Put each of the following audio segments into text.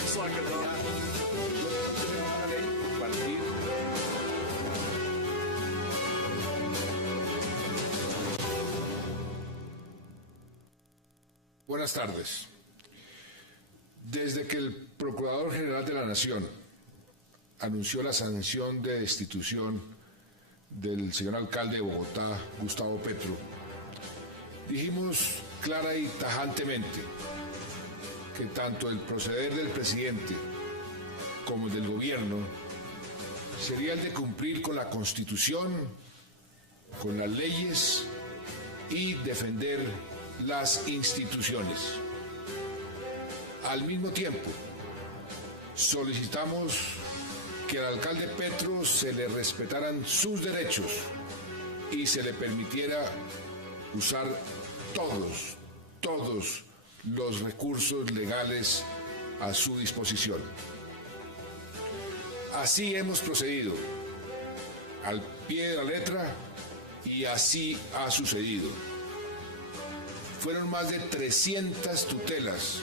acts like it though. Buenas tardes. Desde que el Procurador General de la Nación anunció la sanción de destitución del señor alcalde de Bogotá, Gustavo Petro, dijimos clara y tajantemente que tanto el proceder del presidente como el del gobierno sería el de cumplir con la Constitución, con las leyes y defender las instituciones. Al mismo tiempo, solicitamos que al alcalde Petro se le respetaran sus derechos y se le permitiera usar todos los recursos legales a su disposición. Así hemos procedido, al pie de la letra, y así ha sucedido. Fueron más de 300 tutelas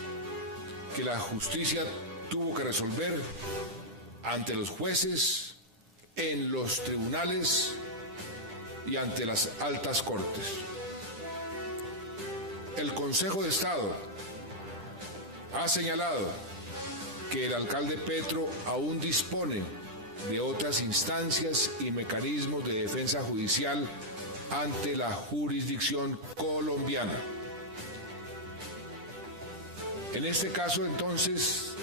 que la justicia tuvo que resolver ante los jueces, en los tribunales y ante las altas cortes. El Consejo de Estado ha señalado que el alcalde Petro aún dispone de otras instancias y mecanismos de defensa judicial ante la jurisdicción colombiana. En este caso, entonces,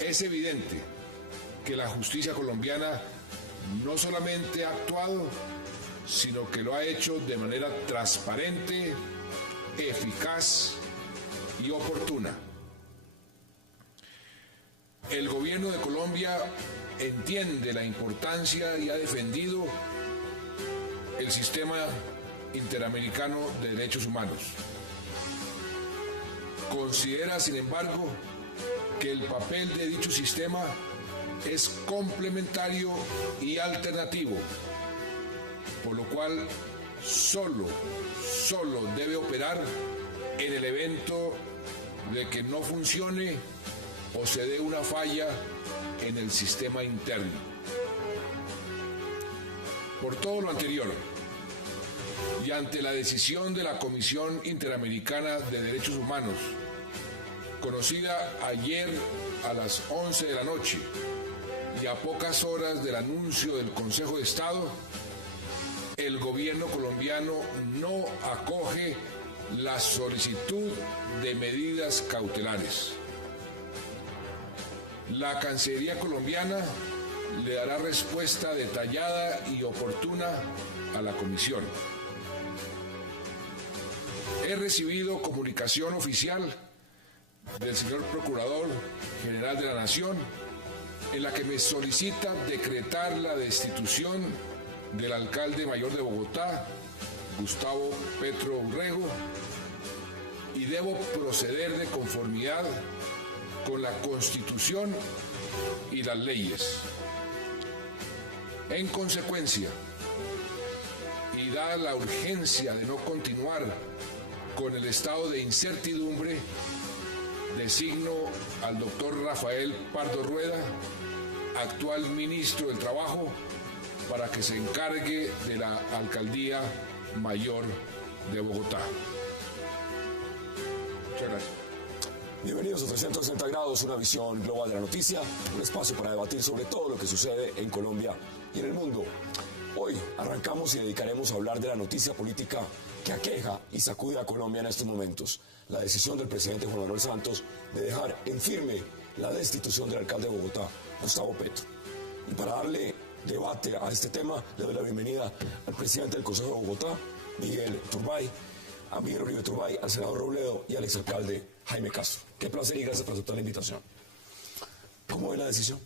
es evidente que la justicia colombiana no solamente ha actuado, sino que lo ha hecho de manera transparente, eficaz y oportuna. El gobierno de Colombia entiende la importancia y ha defendido el sistema interamericano de derechos humanos. Considera, sin embargo, que el papel de dicho sistema es complementario y alternativo, por lo cual solo debe operar en el evento de que no funcione o se dé una falla en el sistema interno. Por todo lo anterior, y ante la decisión de la Comisión Interamericana de Derechos Humanos, conocida ayer a las 11 de la noche y a pocas horas del anuncio del Consejo de Estado, el gobierno colombiano no acoge la solicitud de medidas cautelares. La Cancillería colombiana le dará respuesta detallada y oportuna a la comisión. He recibido comunicación oficial del señor Procurador General de la Nación en la que me solicita decretar la destitución del alcalde mayor de Bogotá, Gustavo Petro Urrego, y debo proceder de conformidad con la Constitución y las leyes. En consecuencia, y dada la urgencia de no continuar con el estado de incertidumbre, designo al doctor Rafael Pardo Rueda, actual ministro del Trabajo, para que se encargue de la Alcaldía Mayor de Bogotá. Muchas gracias. Bienvenidos a 360 grados, una visión global de la noticia, un espacio para debatir sobre todo lo que sucede en Colombia y en el mundo. Hoy arrancamos y dedicaremos a hablar de la noticia política que aqueja y sacude a Colombia en estos momentos, la decisión del presidente Juan Manuel Santos de dejar en firme la destitución del alcalde de Bogotá, Gustavo Petro. Y para darle debate a este tema, le doy la bienvenida al presidente del Consejo de Bogotá, Miguel Turbay, a Miguel Uribe Turbay, al senador Robledo y al exalcalde Jaime Castro. Qué placer y gracias por aceptar la invitación. ¿Cómo ve la decisión?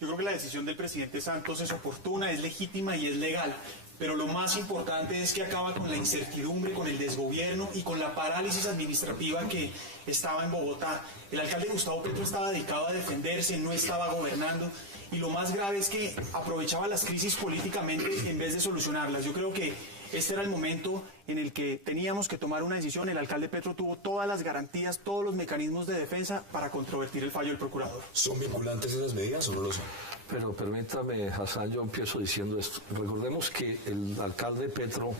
Yo creo que la decisión del presidente Santos es oportuna, es legítima y es legal. Pero lo más importante es que acaba con la incertidumbre, con el desgobierno y con la parálisis administrativa que estaba en Bogotá. El alcalde Gustavo Petro estaba dedicado a defenderse, no estaba gobernando. Y lo más grave es que aprovechaba las crisis políticamente en vez de solucionarlas. Yo creo que este era el momento en el que teníamos que tomar una decisión, el alcalde Petro tuvo todas las garantías, todos los mecanismos de defensa para controvertir el fallo del procurador. ¿Son vinculantes esas medidas o no lo son? Pero permítame, Hassan, yo empiezo diciendo esto. Recordemos que el alcalde Petro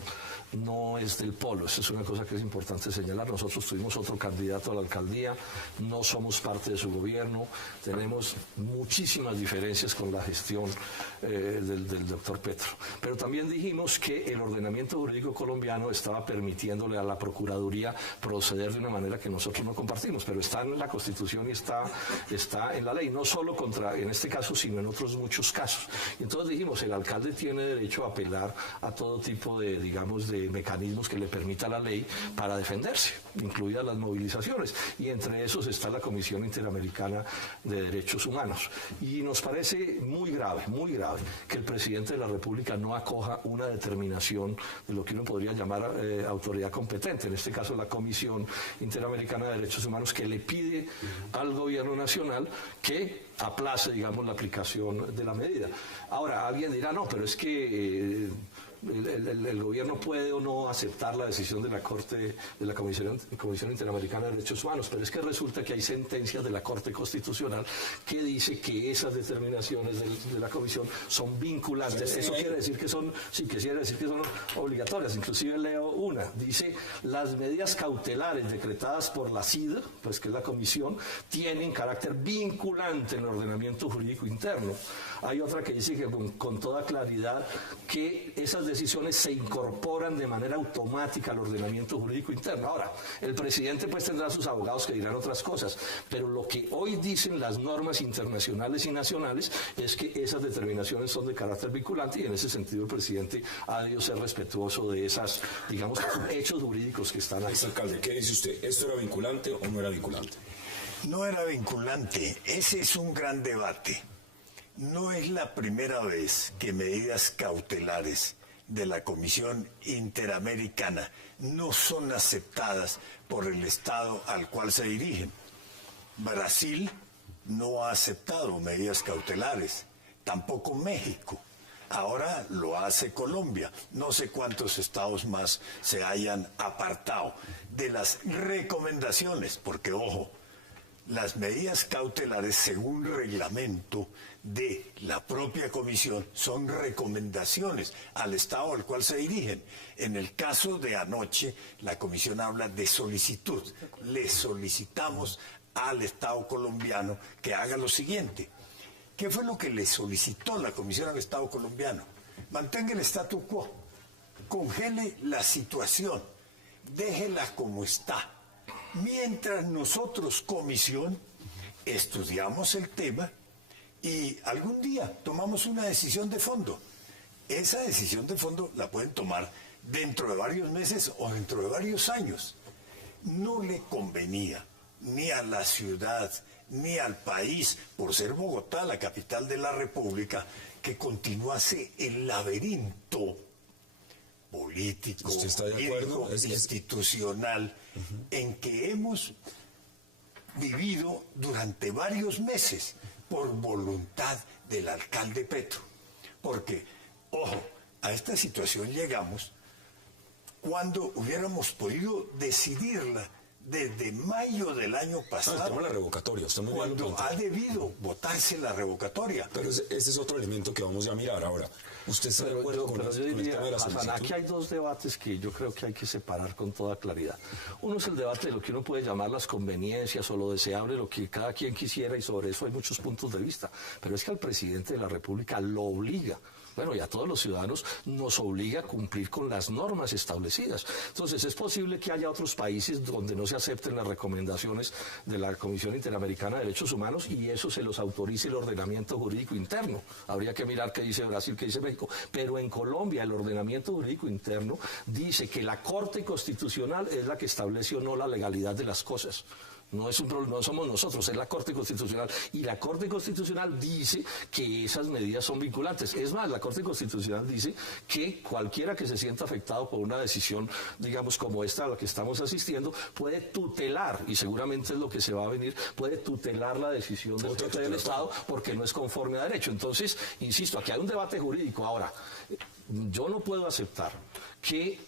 no es del polo, esa es una cosa que es importante señalar. Nosotros tuvimos otro candidato a la alcaldía, no somos parte de su gobierno, tenemos muchísimas diferencias con la gestión del doctor Petro. Pero también dijimos que el ordenamiento jurídico colombiano estaba permitiéndole a la Procuraduría proceder de una manera que nosotros no compartimos, pero está en la Constitución y está en la ley, no solo en este caso, sino en otros muchos casos. Entonces dijimos, el alcalde tiene derecho a apelar a todo tipo de, digamos, de mecanismos que le permita la ley para defenderse, incluidas las movilizaciones, y entre esos está la Comisión Interamericana de Derechos Humanos. Y nos parece muy grave que el presidente de la República no acoja una determinación de lo que uno podría llamar autoridad competente, en este caso la Comisión Interamericana de Derechos Humanos, que le pide al gobierno nacional que aplace, digamos, la aplicación de la medida. Ahora, alguien dirá, no, pero es que el gobierno puede o no aceptar la decisión de la Corte, de la Comisión Interamericana de Derechos Humanos, pero es que resulta que hay sentencias de la Corte Constitucional que dice que esas determinaciones de la Comisión son vinculantes. Eso quiere decir que son, sí, que quiere decir que son obligatorias. Inclusive leo una, dice, las medidas cautelares decretadas por la CID, pues que es la Comisión, tienen carácter vinculante en el ordenamiento jurídico interno. Hay otra que dice que con toda claridad que esas decisiones se incorporan de manera automática al ordenamiento jurídico interno. Ahora, el presidente pues tendrá sus abogados que dirán otras cosas, pero lo que hoy dicen las normas internacionales y nacionales es que esas determinaciones son de carácter vinculante, y en ese sentido el presidente ha debido ser respetuoso de esas, digamos, hechos jurídicos que están ahí. Alcalde, ¿qué dice usted? ¿Esto era vinculante o no era vinculante? No era vinculante. Ese es un gran debate. No es la primera vez que medidas cautelares de la Comisión Interamericana no son aceptadas por el Estado al cual se dirigen. Brasil no ha aceptado medidas cautelares, tampoco México. Ahora lo hace Colombia. No sé cuántos estados más se hayan apartado de las recomendaciones, porque, ojo, las medidas cautelares, según reglamento de la propia comisión, son recomendaciones al Estado al cual se dirigen. En el caso de anoche, la comisión habla de solicitud. Le solicitamos al Estado colombiano que haga lo siguiente. ¿Qué fue lo que le solicitó la comisión al Estado colombiano? Mantenga el statu quo, congele la situación, déjela como está. Mientras nosotros, comisión, estudiamos el tema y algún día tomamos una decisión de fondo. Esa decisión de fondo la pueden tomar dentro de varios meses o dentro de varios años. No le convenía ni a la ciudad ni al país, por ser Bogotá la capital de la República, que continuase el laberinto político, ¿usted está de acuerdo? Institucional, en que hemos vivido durante varios meses por voluntad del alcalde Petro. Porque, ojo, a esta situación llegamos cuando hubiéramos podido decidirla desde mayo del año pasado. El tema de la revocatoria, usted muy bien cuando ha debido votarse la revocatoria. Pero ese es otro elemento que vamos a mirar ahora. ¿Usted está de acuerdo con el tema de la solicitud? Aquí hay dos debates que yo creo que hay que separar con toda claridad. Uno es el debate de lo que uno puede llamar las conveniencias o lo deseable, lo que cada quien quisiera, y sobre eso hay muchos puntos de vista. Pero es que al presidente de la República lo obliga, bueno, y a todos los ciudadanos nos obliga a cumplir con las normas establecidas. Entonces, es posible que haya otros países donde no se acepten las recomendaciones de la Comisión Interamericana de Derechos Humanos y eso se los autorice el ordenamiento jurídico interno. Habría que mirar qué dice Brasil, qué dice México. Pero en Colombia el ordenamiento jurídico interno dice que la Corte Constitucional es la que establece o no la legalidad de las cosas. No es un problema, no somos nosotros, es la Corte Constitucional. Y la Corte Constitucional dice que esas medidas son vinculantes. Es más, la Corte Constitucional dice que cualquiera que se sienta afectado por una decisión, digamos, como esta a la que estamos asistiendo, puede tutelar, y seguramente es lo que se va a venir, puede tutelar la decisión del jefe del Estado porque no es conforme a derecho. Entonces, insisto, aquí hay un debate jurídico. Ahora, yo no puedo aceptar que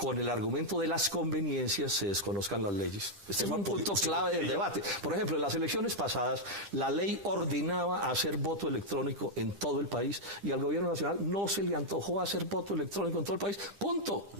con el argumento de las conveniencias se desconozcan las leyes. Este es un punto clave del debate. Por ejemplo, en las elecciones pasadas, la ley ordenaba hacer voto electrónico en todo el país y al gobierno nacional no se le antojó hacer voto electrónico en todo el país. Punto.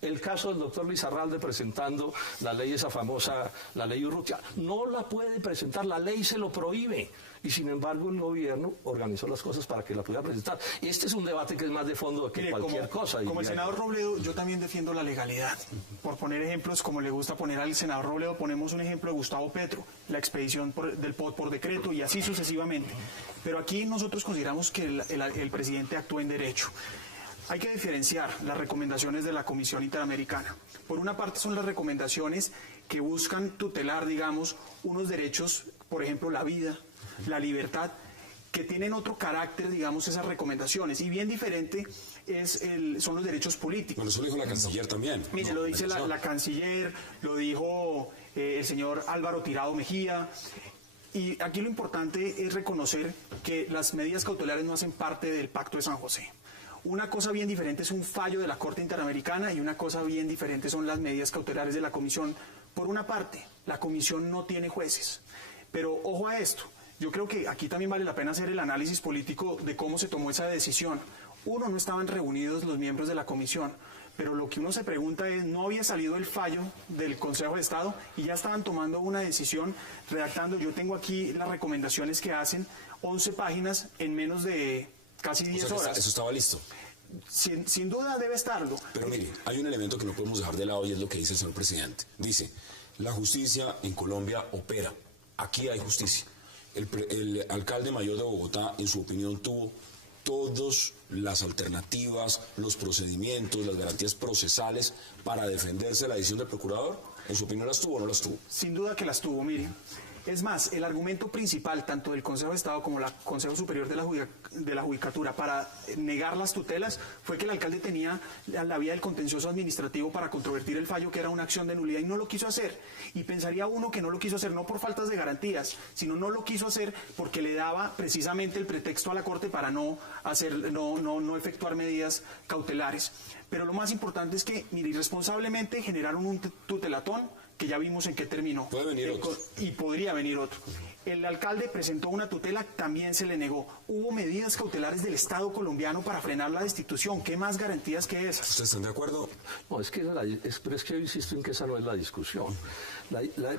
El caso del doctor Lizarralde presentando la ley esa famosa, la ley Urrutia, no la puede presentar, la ley se lo prohíbe. Y sin embargo el gobierno organizó las cosas para que la pudiera presentar. Este es un debate que es más de fondo que cualquier cosa. Como el senador Robledo, yo también defiendo la legalidad. Por poner ejemplos, como le gusta poner al senador Robledo, ponemos un ejemplo de Gustavo Petro, la expedición del POT por decreto y así sucesivamente. Pero aquí nosotros consideramos que el presidente actuó en derecho. Hay que diferenciar las recomendaciones de la Comisión Interamericana. Por una parte son las recomendaciones que buscan tutelar, digamos, unos derechos, por ejemplo, la vida, la libertad, que tienen otro carácter, digamos, esas recomendaciones. Y bien diferente son los derechos políticos. Bueno, eso lo dijo la canciller también. Mire, lo dice la canciller, lo dijo el señor Álvaro Tirado Mejía. Y aquí lo importante es reconocer que las medidas cautelares no hacen parte del Pacto de San José. Una cosa bien diferente es un fallo de la Corte Interamericana y una cosa bien diferente son las medidas cautelares de la Comisión. Por una parte, la Comisión no tiene jueces. Pero ojo a esto, yo creo que aquí también vale la pena hacer el análisis político de cómo se tomó esa decisión. Uno, no estaban reunidos los miembros de la Comisión, pero lo que uno se pregunta es, no había salido el fallo del Consejo de Estado y ya estaban tomando una decisión, redactando. Yo tengo aquí las recomendaciones que hacen, 11 páginas en menos de casi 10 horas. Eso estaba listo. Sin duda debe estarlo. Pero mire, hay un elemento que no podemos dejar de lado y es lo que dice el señor presidente. Dice, la justicia en Colombia opera. Aquí hay justicia. El alcalde mayor de Bogotá, en su opinión, tuvo todas las alternativas, los procedimientos, las garantías procesales para defenderse de la decisión del procurador. ¿En su opinión las tuvo o no las tuvo? Sin duda que las tuvo, mire. Es más, el argumento principal, tanto del Consejo de Estado como del Consejo Superior de la Judicatura, para negar las tutelas, fue que el alcalde tenía la vía del contencioso administrativo para controvertir el fallo, que era una acción de nulidad, y no lo quiso hacer. Y pensaría uno que no lo quiso hacer, no por faltas de garantías, sino no lo quiso hacer porque le daba precisamente el pretexto a la Corte para no efectuar medidas cautelares. Pero lo más importante es que, mire, irresponsablemente generaron un tutelatón, que ya vimos en qué terminó. Puede venir otro. Y podría venir otro. El alcalde presentó una tutela, también se le negó. Hubo medidas cautelares del Estado colombiano para frenar la destitución. ¿Qué más garantías que esas? ¿Ustedes están de acuerdo? No, pero es que yo insisto en que esa no es la discusión.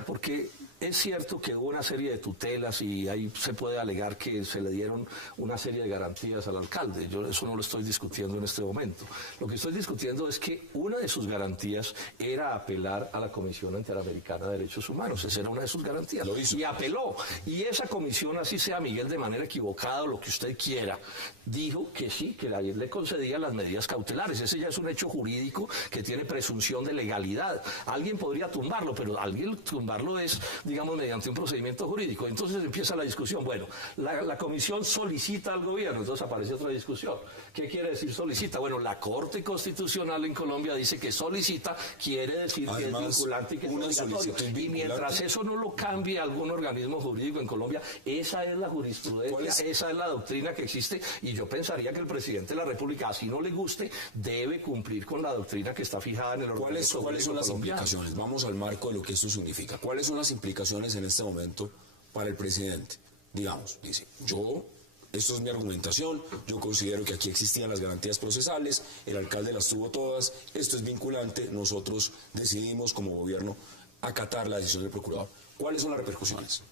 Porque es cierto que hubo una serie de tutelas y ahí se puede alegar que se le dieron una serie de garantías al alcalde. Yo eso no lo estoy discutiendo en este momento. Lo que estoy discutiendo es que una de sus garantías era apelar a la Comisión Interamericana de Derechos Humanos. Esa era una de sus garantías. Lo hizo. Y apeló. Y esa comisión, así sea Miguel de manera equivocada o lo que usted quiera, dijo que sí, que le concedía las medidas cautelares. Ese ya es un hecho jurídico que tiene presunción de legalidad. Alguien podría tumbarlo, pero alguien tumbarlo es, digamos, mediante un procedimiento jurídico. Entonces empieza la discusión. Bueno, la comisión solicita al gobierno, entonces aparece otra discusión. ¿Qué quiere decir solicita? Bueno, la Corte Constitucional en Colombia dice que solicita, quiere decir además, que es vinculante y que es obligatorio. Y mientras eso no lo cambie algún organismo jurídico en Colombia, esa es la jurisprudencia, esa es la doctrina que existe, y yo pensaría que el presidente de la República, así no le guste, debe cumplir con la doctrina que está fijada en el ordenamiento jurídico ¿Cuáles son las colombiano. implicaciones? Vamos al marco de lo que esto significa. ¿Cuáles son las implicaciones en este momento para el presidente? Digamos, dice, esto es mi argumentación, yo considero que aquí existían las garantías procesales, el alcalde las tuvo todas, esto es vinculante, nosotros decidimos como gobierno acatar la decisión del procurador. ¿Cuáles son las repercusiones?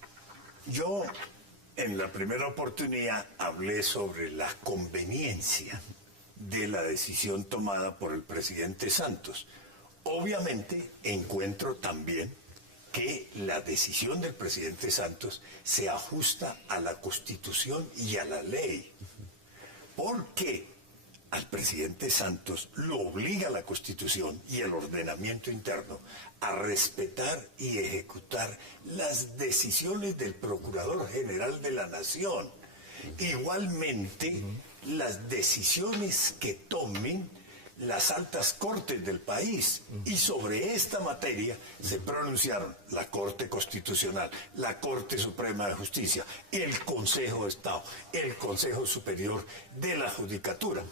Yo, en la primera oportunidad, hablé sobre la conveniencia de la decisión tomada por el presidente Santos. Obviamente, encuentro también que la decisión del presidente Santos se ajusta a la Constitución y a la ley. Porque al presidente Santos lo obliga la Constitución y el ordenamiento interno a respetar y ejecutar las decisiones del Procurador General de la Nación. Igualmente, las decisiones que tomen las altas cortes del país. Y sobre esta materia se pronunciaron la Corte Constitucional, la Corte Suprema de Justicia, el Consejo de Estado, el Consejo Superior de la Judicatura.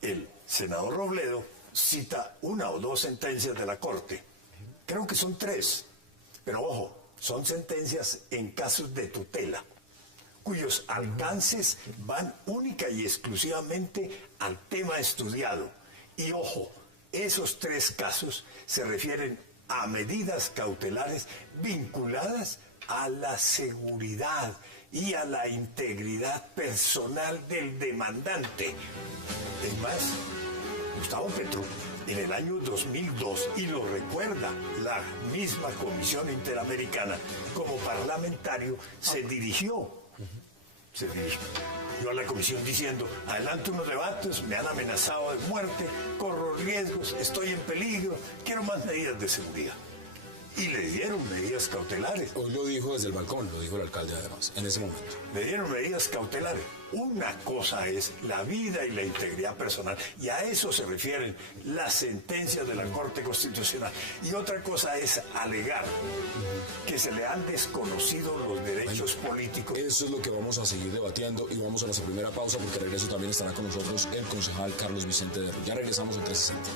El senador Robledo cita una o dos sentencias de la Corte. Creo que son 3, pero ojo, son sentencias en casos de tutela, cuyos alcances van única y exclusivamente al tema estudiado. Y ojo, esos 3 casos se refieren a medidas cautelares vinculadas a la seguridad y a la integridad personal del demandante. Es más, Gustavo Petro, en el año 2002, y lo recuerda la misma Comisión Interamericana, como parlamentario, se dirigió a la comisión diciendo: adelante unos debates, me han amenazado de muerte, corro riesgos, estoy en peligro, quiero más medidas de seguridad. Y le dieron medidas cautelares. Hoy lo dijo desde el balcón, lo dijo el alcalde además, en ese momento. Le dieron medidas cautelares. Una cosa es la vida y la integridad personal, y a eso se refieren las sentencias de la Corte Constitucional. Y otra cosa es alegar que se le han desconocido los derechos políticos. Eso es lo que vamos a seguir debatiendo, y vamos a nuestra primera pausa, porque al regreso también estará con nosotros el concejal Carlos Vicente de Rull. Ya regresamos en 360.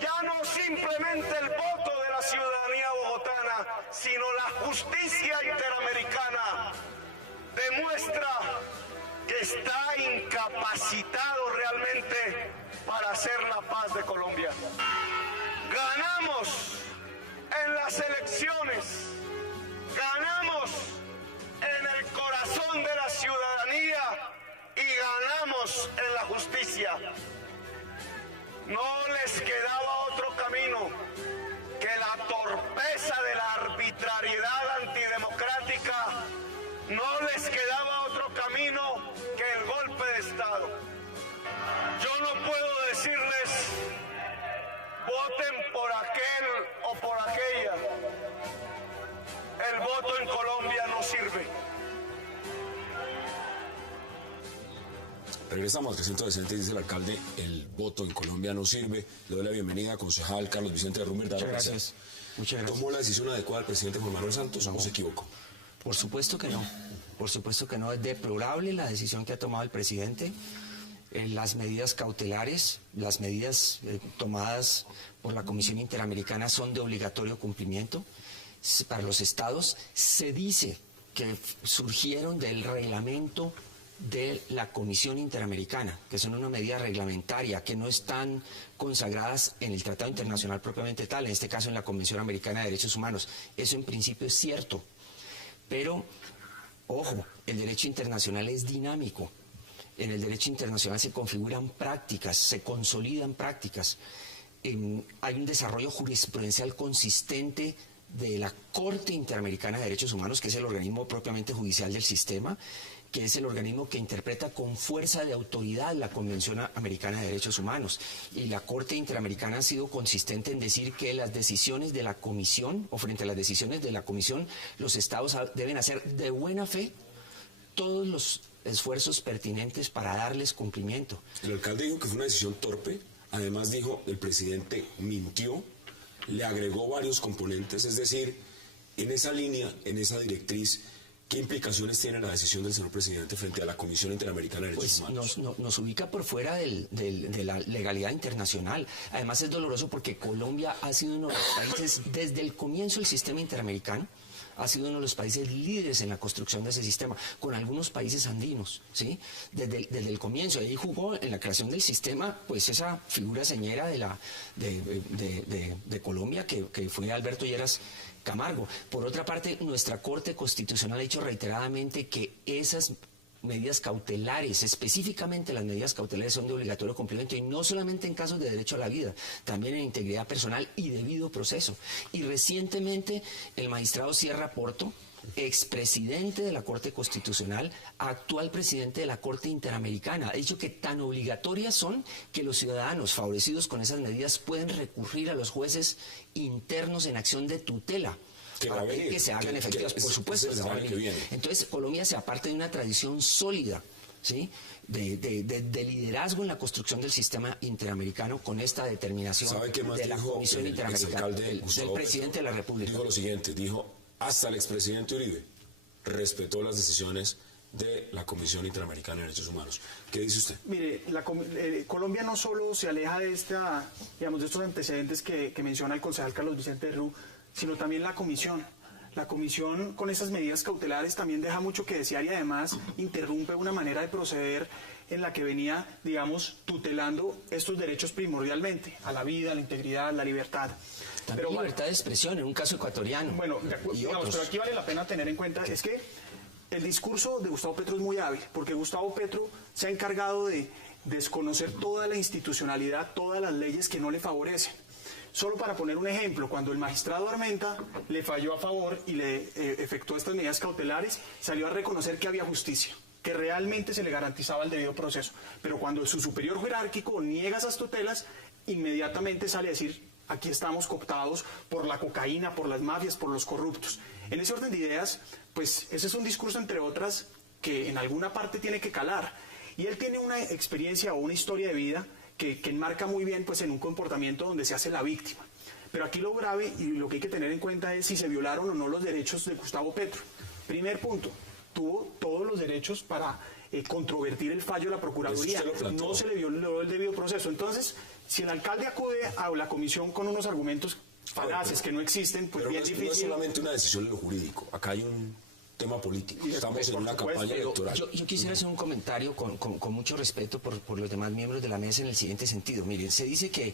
Ya no simplemente el voto de la ciudadanía bogotana, sino la justicia interamericana, demuestra que está incapacitado realmente para hacer la paz de Colombia. Ganamos en las elecciones, ganamos en el corazón de la ciudadanía y ganamos en la justicia. No les quedaba otro camino que la torpeza de la arbitrariedad antidemocrática. No les quedaba otro camino que el golpe de Estado. Yo no puedo decirles, voten por aquel o por aquella. El voto en Colombia no sirve. Regresamos al 360, dice el alcalde: el voto en Colombia no sirve. Le doy la bienvenida al concejal Carlos Vicente de Rull. Muchas gracias. ¿Tomó la decisión adecuada el presidente Juan Manuel Santos o se equivocó? Por supuesto que no. Por supuesto que no. Es deplorable la decisión que ha tomado el presidente. Las medidas cautelares, las medidas tomadas por la Comisión Interamericana son de obligatorio cumplimiento para los estados. Se dice que surgieron del reglamento de la Comisión Interamericana, que son una medida reglamentaria, que no están consagradas en el Tratado Internacional propiamente tal, en este caso en la Convención Americana de Derechos Humanos. Eso en principio es cierto, pero, ojo, el derecho internacional es dinámico. En el derecho internacional se configuran prácticas, se consolidan prácticas. Hay un desarrollo jurisprudencial consistente de la Corte Interamericana de Derechos Humanos, que es el organismo propiamente judicial del sistema, que es el organismo que interpreta con fuerza de autoridad la Convención Americana de Derechos Humanos. Y la Corte Interamericana ha sido consistente en decir que las decisiones de la Comisión, o frente a las decisiones de la Comisión, los estados deben hacer de buena fe todos los esfuerzos pertinentes para darles cumplimiento. El alcalde dijo que fue una decisión torpe. Además dijo, el presidente mintió, le agregó varios componentes. Es decir, en esa línea, en esa directriz, ¿qué implicaciones tiene la decisión del señor presidente frente a la Comisión Interamericana de Derechos Humanos? Nos ubica por fuera de la legalidad internacional. Además es doloroso porque Colombia ha sido uno de los países, desde el comienzo del sistema interamericano, ha sido uno de los países líderes en la construcción de ese sistema, con algunos países andinos, ¿sí? Desde el comienzo. Ahí jugó en la creación del sistema, pues esa figura señera de Colombia, que fue Alberto Lleras Camargo. Por otra parte, nuestra Corte Constitucional ha dicho reiteradamente que esas medidas cautelares, específicamente las medidas cautelares, son de obligatorio cumplimiento, y no solamente en casos de derecho a la vida, también en integridad personal y debido proceso. Y recientemente el magistrado Sierra Porto, expresidente de la Corte Constitucional, actual presidente de la Corte Interamericana, ha dicho que tan obligatorias son que los ciudadanos favorecidos con esas medidas pueden recurrir a los jueces internos en acción de tutela para que se hagan efectivas, por supuesto. Entonces, Colombia se aparte de una tradición sólida, ¿sí?, de liderazgo en la construcción del sistema interamericano con esta determinación de la Comisión Interamericana, del presidente de la República. Dijo lo siguiente, dijo, hasta el expresidente Uribe respetó las decisiones de la Comisión Interamericana de Derechos Humanos. ¿Qué dice usted? Mire, Colombia no solo se aleja de de estos antecedentes que menciona el concejal Carlos Vicente Roux, sino también la Comisión. La Comisión, con esas medidas cautelares, también deja mucho que desear y además interrumpe una manera de proceder en la que venía, digamos, tutelando estos derechos primordialmente, a la vida, a la integridad, a la libertad. También pero, libertad de expresión en un caso ecuatoriano. Bueno, digamos, pero aquí vale la pena tener en cuenta, es que el discurso de Gustavo Petro es muy hábil, porque Gustavo Petro se ha encargado de desconocer toda la institucionalidad, todas las leyes que no le favorecen. Solo para poner un ejemplo, cuando el magistrado Armenta le falló a favor y le efectuó estas medidas cautelares, salió a reconocer que había justicia, que realmente se le garantizaba el debido proceso. Pero cuando su superior jerárquico niega esas tutelas, inmediatamente sale a decir, aquí estamos cooptados por la cocaína, por las mafias, por los corruptos. En ese orden de ideas, pues ese es un discurso, entre otras, que en alguna parte tiene que calar. Y él tiene una experiencia o una historia de vida que enmarca muy bien pues en un comportamiento donde se hace la víctima. Pero aquí lo grave y lo que hay que tener en cuenta es si se violaron o no los derechos de Gustavo Petro. Primer punto, tuvo todos los derechos para controvertir el fallo de la Procuraduría. No se le violó el debido proceso. Entonces, si el alcalde acude a la comisión con unos argumentos falaces que no existen, pues pero bien difícil. No es solamente una decisión en lo jurídico, acá hay un tema político, estamos en una campaña electoral. Yo quisiera hacer un comentario con mucho respeto por los demás miembros de la mesa en el siguiente sentido. Miren, se dice que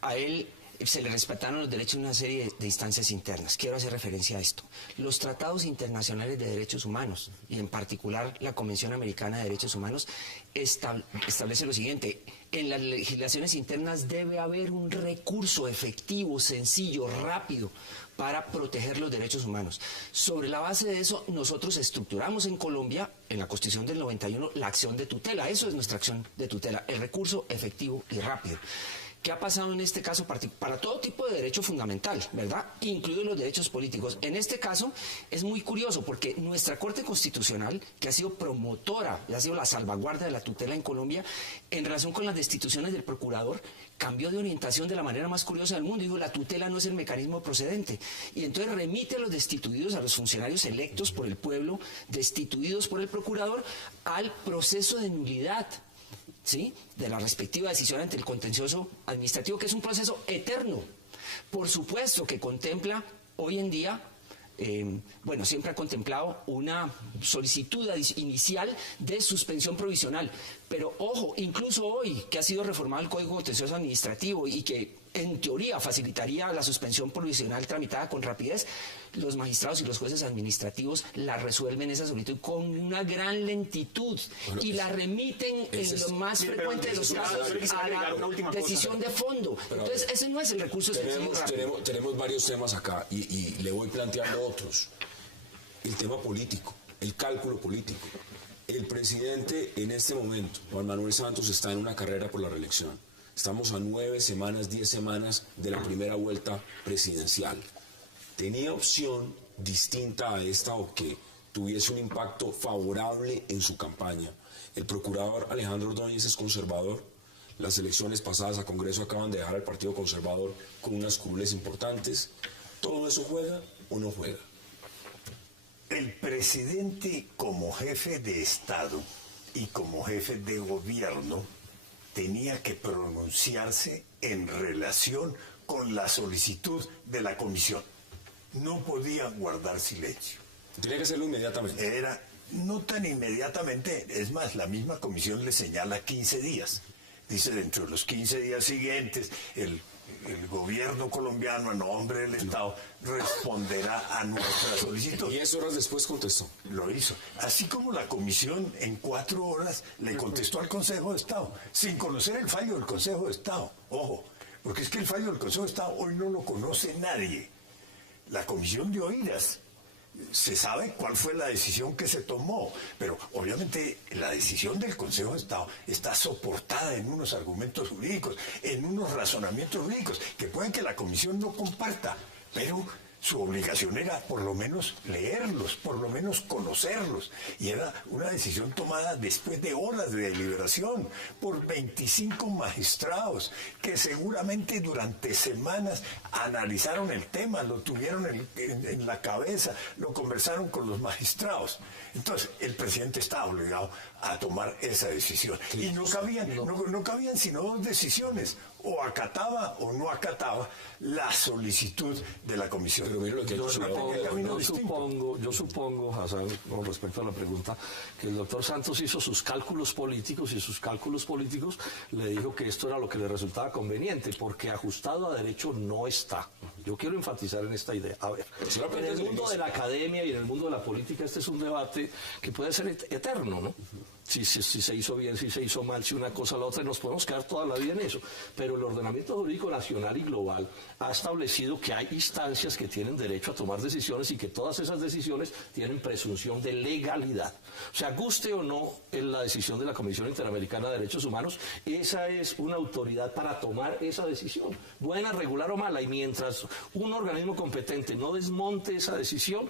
a él se le respetaron los derechos en una serie de instancias internas. Quiero hacer referencia a esto. Los tratados internacionales de derechos humanos, y en particular la Convención Americana de Derechos Humanos, establece lo siguiente: en las legislaciones internas debe haber un recurso efectivo, sencillo, rápido, para proteger los derechos humanos. Sobre la base de eso, nosotros estructuramos en Colombia, en la Constitución del 91, la acción de tutela. Eso es nuestra acción de tutela, el recurso efectivo y rápido. ¿Qué ha pasado en este caso para todo tipo de derecho fundamental, verdad? Incluidos los derechos políticos. En este caso es muy curioso porque nuestra Corte Constitucional, que ha sido promotora, ha sido la salvaguardia de la tutela en Colombia, en relación con las destituciones del procurador, cambió de orientación de la manera más curiosa del mundo. Dijo, la tutela no es el mecanismo procedente. Y entonces remite a los destituidos, a los funcionarios electos por el pueblo, destituidos por el procurador, al proceso de nulidad, ¿sí?, de la respectiva decisión ante el contencioso administrativo, que es un proceso eterno. Por supuesto que contempla hoy en día, siempre ha contemplado una solicitud inicial de suspensión provisional. Pero ojo, incluso hoy que ha sido reformado el Código Contencioso Administrativo y que en teoría facilitaría la suspensión provisional tramitada con rapidez, los magistrados y los jueces administrativos la resuelven esa solicitud con una gran lentitud y la remiten en lo más frecuente de los casos a la decisión de fondo. Entonces, ese no es el recurso sencillo. Tenemos varios temas acá y le voy planteando otros. El tema político, el cálculo político. El presidente en este momento, Juan Manuel Santos, está en una carrera por la reelección. Estamos a 9 semanas, 10 semanas de la primera vuelta presidencial. ¿Tenía opción distinta a esta o que tuviese un impacto favorable en su campaña? El procurador Alejandro Ordóñez es conservador. Las elecciones pasadas a Congreso acaban de dejar al Partido Conservador con unas curules importantes. ¿Todo eso juega o no juega? El presidente, como jefe de Estado y como jefe de gobierno, tenía que pronunciarse en relación con la solicitud de la comisión. No podía guardar silencio. Tenía que hacerlo inmediatamente. No tan inmediatamente, es más, la misma comisión le señala 15 días. Dice, dentro de los 15 días siguientes, el gobierno colombiano, a nombre del Estado, responderá a nuestra solicitud. 10 horas después contestó. Lo hizo. Así como la comisión en 4 horas le contestó al Consejo de Estado, sin conocer el fallo del Consejo de Estado. Ojo, porque es que el fallo del Consejo de Estado hoy no lo conoce nadie. La comisión de oídas. Se sabe cuál fue la decisión que se tomó, pero obviamente la decisión del Consejo de Estado está soportada en unos argumentos jurídicos, en unos razonamientos jurídicos, que pueden que la comisión no comparta, pero su obligación era por lo menos leerlos, por lo menos conocerlos. Y era una decisión tomada después de horas de deliberación por 25 magistrados que seguramente durante semanas analizaron el tema, lo tuvieron en la cabeza, lo conversaron con los magistrados. Entonces, el presidente estaba obligado a tomar esa decisión. Y no cabían sino dos decisiones: o acataba o no acataba la solicitud de la comisión. Pero mire lo que yo supongo, Hassan, con respecto a la pregunta, que el doctor Santos hizo sus cálculos políticos y sus cálculos políticos le dijo que esto era lo que le resultaba conveniente, porque ajustado a derecho no está. Yo quiero enfatizar en esta idea. A ver, en el mundo de la academia y en el mundo de la política este es un debate que puede ser eterno, ¿no? Si se hizo bien, si se hizo mal, si una cosa o la otra, y nos podemos quedar toda la vida en eso. Pero el ordenamiento jurídico nacional y global ha establecido que hay instancias que tienen derecho a tomar decisiones y que todas esas decisiones tienen presunción de legalidad. O sea, guste o no en la decisión de la Comisión Interamericana de Derechos Humanos, esa es una autoridad para tomar esa decisión, buena, regular o mala, y mientras un organismo competente no desmonte esa decisión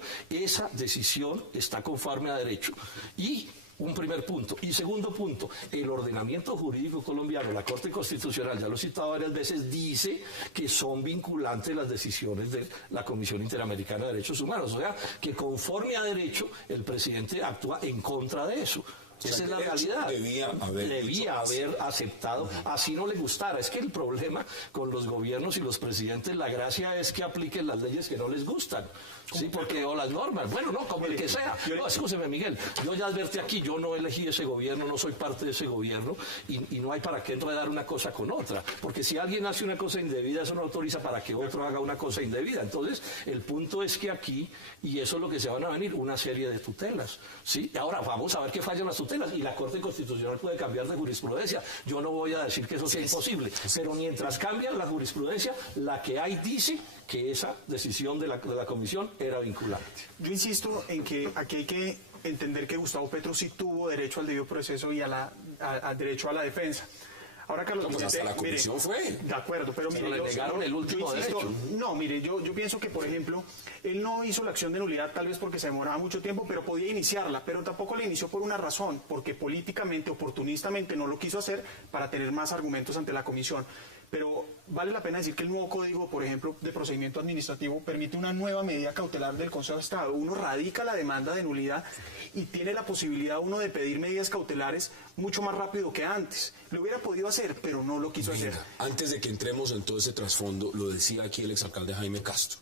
está conforme a derecho. Y un primer punto. Y segundo punto, el ordenamiento jurídico colombiano, la Corte Constitucional, ya lo he citado varias veces, dice que son vinculantes las decisiones de la Comisión Interamericana de Derechos Humanos. O sea, que conforme a derecho, el presidente actúa en contra de eso. Esa es la realidad. Debía haber aceptado, así no le gustara. Es que el problema con los gobiernos y los presidentes, la gracia es que apliquen las leyes que no les gustan. Sí, porque, o las normas, bueno, no, como el que sea. No, escúcheme, Miguel, yo ya advertí aquí, yo no elegí ese gobierno, no soy parte de ese gobierno, y no hay para qué enredar una cosa con otra, porque si alguien hace una cosa indebida, eso no autoriza para que otro haga una cosa indebida. Entonces, el punto es que aquí, y eso es lo que se van a venir, una serie de tutelas, ¿sí? Ahora, vamos a ver qué fallan las tutelas, y la Corte Constitucional puede cambiar de jurisprudencia. Yo no voy a decir que eso sea imposible, pero mientras cambia la jurisprudencia, la que hay dice que esa decisión de la comisión era vinculante. Yo insisto en que aquí hay que entender que Gustavo Petro sí tuvo derecho al debido proceso y al derecho a la defensa. Ahora, Carlos Vicente, hasta la comisión fue. De acuerdo, pero mire, le negaron el último derecho. No, mire, yo pienso que, por ejemplo, él no hizo la acción de nulidad tal vez porque se demoraba mucho tiempo, pero podía iniciarla, pero tampoco la inició por una razón, porque políticamente, oportunistamente no lo quiso hacer para tener más argumentos ante la comisión. Pero vale la pena decir que el nuevo código, por ejemplo, de procedimiento administrativo permite una nueva medida cautelar del Consejo de Estado. Uno radica la demanda de nulidad y tiene la posibilidad uno de pedir medidas cautelares mucho más rápido que antes. Lo hubiera podido hacer, pero no lo quiso hacer. Antes de que entremos en todo ese trasfondo, lo decía aquí el exalcalde Jaime Castro,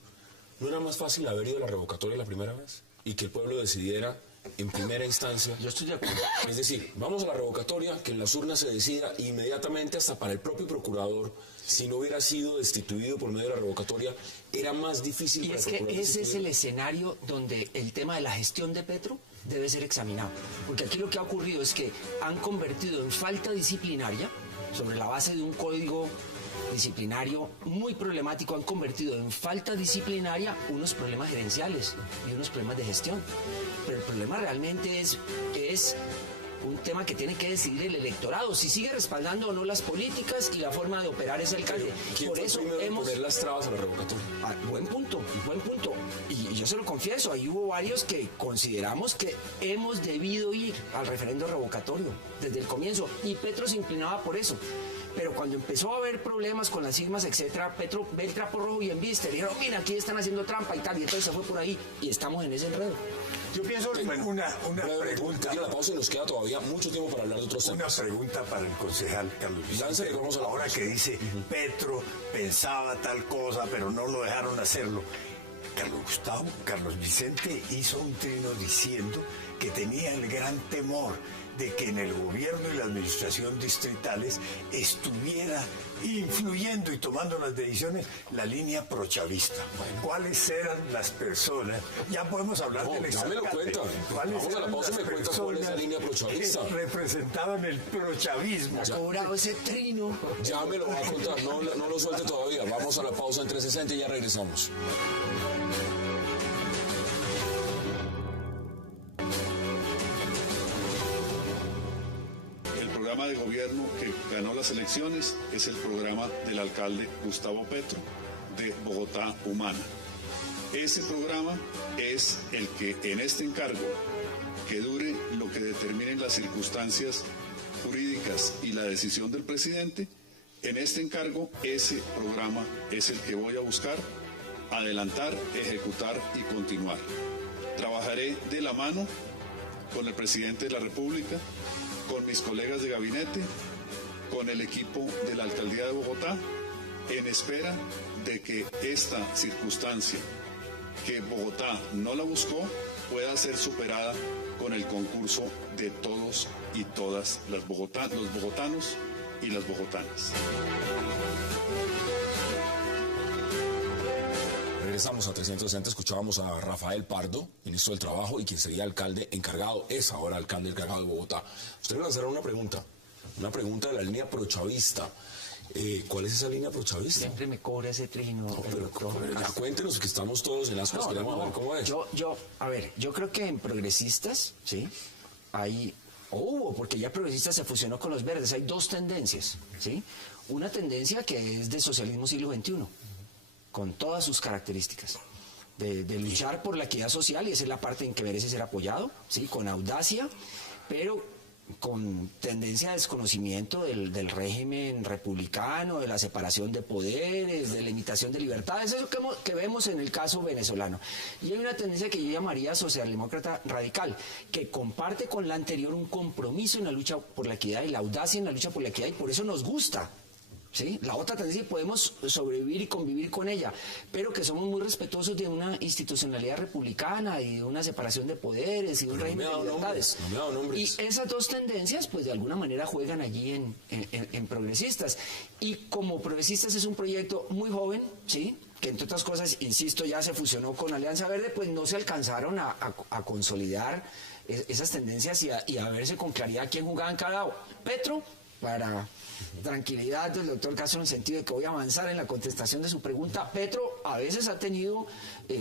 ¿no era más fácil haber ido a la revocatoria la primera vez y que el pueblo decidiera en primera instancia? Yo estoy de acuerdo. Es decir, vamos a la revocatoria, que en las urnas se decida inmediatamente, hasta para el propio procurador, si no hubiera sido destituido por medio de la revocatoria, era más difícil. Y es que ese es el escenario donde el tema de la gestión de Petro debe ser examinado. Porque aquí lo que ha ocurrido es que han convertido en falta disciplinaria, sobre la base de un código disciplinario muy problemático, han convertido en falta disciplinaria unos problemas gerenciales y unos problemas de gestión. Pero el problema realmente es un tema que tiene que decidir el electorado, si sigue respaldando o no las políticas y la forma de operar ese alcalde. Por eso hemos poner las trabas a la revocatoria. Buen punto. Y yo se lo confieso, ahí hubo varios que consideramos que hemos debido ir al referendo revocatorio desde el comienzo, y Petro se inclinaba por eso. Pero cuando empezó a haber problemas con las firmas, etcétera, Petro ve el trapo rojo y en vista le dijeron, mira, aquí están haciendo trampa y tal, y entonces se fue por ahí y estamos en ese enredo. Yo pienso, bueno, una pregunta. La pausa y nos queda todavía mucho tiempo para hablar de otros temas. Una pregunta para el concejal Carlos Vicente. Ahora que dice, Petro pensaba tal cosa, pero no lo dejaron hacerlo. Carlos Vicente hizo un trino diciendo que tenía el gran temor de que en el gobierno y la administración distritales estuviera influyendo y tomando las decisiones la línea prochavista. ¿Cuáles eran las personas? Ya podemos hablar del exalcalde. Ya me lo cuentan. Vamos a la pausa y me cuentan cuál es la línea prochavista. Que representaban el prochavismo. Ha cobrado ese trino. Ya me lo va a contar, no lo suelte todavía. Vamos a la pausa en 360 y ya regresamos. El programa de gobierno que ganó las elecciones es el programa del alcalde Gustavo Petro de Bogotá Humana. Ese programa es el que en este encargo, que dure lo que determinen las circunstancias jurídicas y la decisión del presidente, en este encargo ese programa es el que voy a buscar, adelantar, ejecutar y continuar. Trabajaré de la mano con el presidente de la República, con mis colegas de gabinete, con el equipo de la Alcaldía de Bogotá, en espera de que esta circunstancia que Bogotá no la buscó pueda ser superada con el concurso de todos y todas los bogotanos y las bogotanas. Regresamos a 360, escuchábamos a Rafael Pardo, ministro del Trabajo, y quien sería alcalde encargado, es ahora alcalde encargado de Bogotá. Usted me lanzará una pregunta de la línea prochavista. ¿Cuál es esa línea prochavista? Siempre me cobra ese trino. No, pero ya cuéntenos, que estamos todos en las cosas, queremos ver cómo es. Yo creo que en progresistas, ¿sí? Porque ya progresistas se fusionó con los verdes, hay dos tendencias, ¿sí? Una tendencia que es de socialismo siglo XXI, con todas sus características, de luchar por la equidad social, y esa es la parte en que merece ser apoyado, ¿sí? Con audacia, pero con tendencia a desconocimiento del régimen republicano, de la separación de poderes, de la limitación de libertades, eso que vemos en el caso venezolano. Y hay una tendencia que yo llamaría socialdemócrata radical, que comparte con la anterior un compromiso en la lucha por la equidad y la audacia en la lucha por la equidad, y por eso nos gusta, ¿sí? La otra tendencia, podemos sobrevivir y convivir con ella, pero que somos muy respetuosos de una institucionalidad republicana y de una separación de poderes y un régimen de libertades. Y esas dos tendencias, pues de alguna manera juegan allí en progresistas. Y como progresistas es un proyecto muy joven, ¿sí? Que entre otras cosas, insisto, ya se fusionó con Alianza Verde, pues no se alcanzaron a consolidar esas tendencias y a verse con claridad quién jugaba en cada lado. Petro, para tranquilidad del doctor Castro, en el sentido de que voy a avanzar en la contestación de su pregunta, Petro a veces ha tenido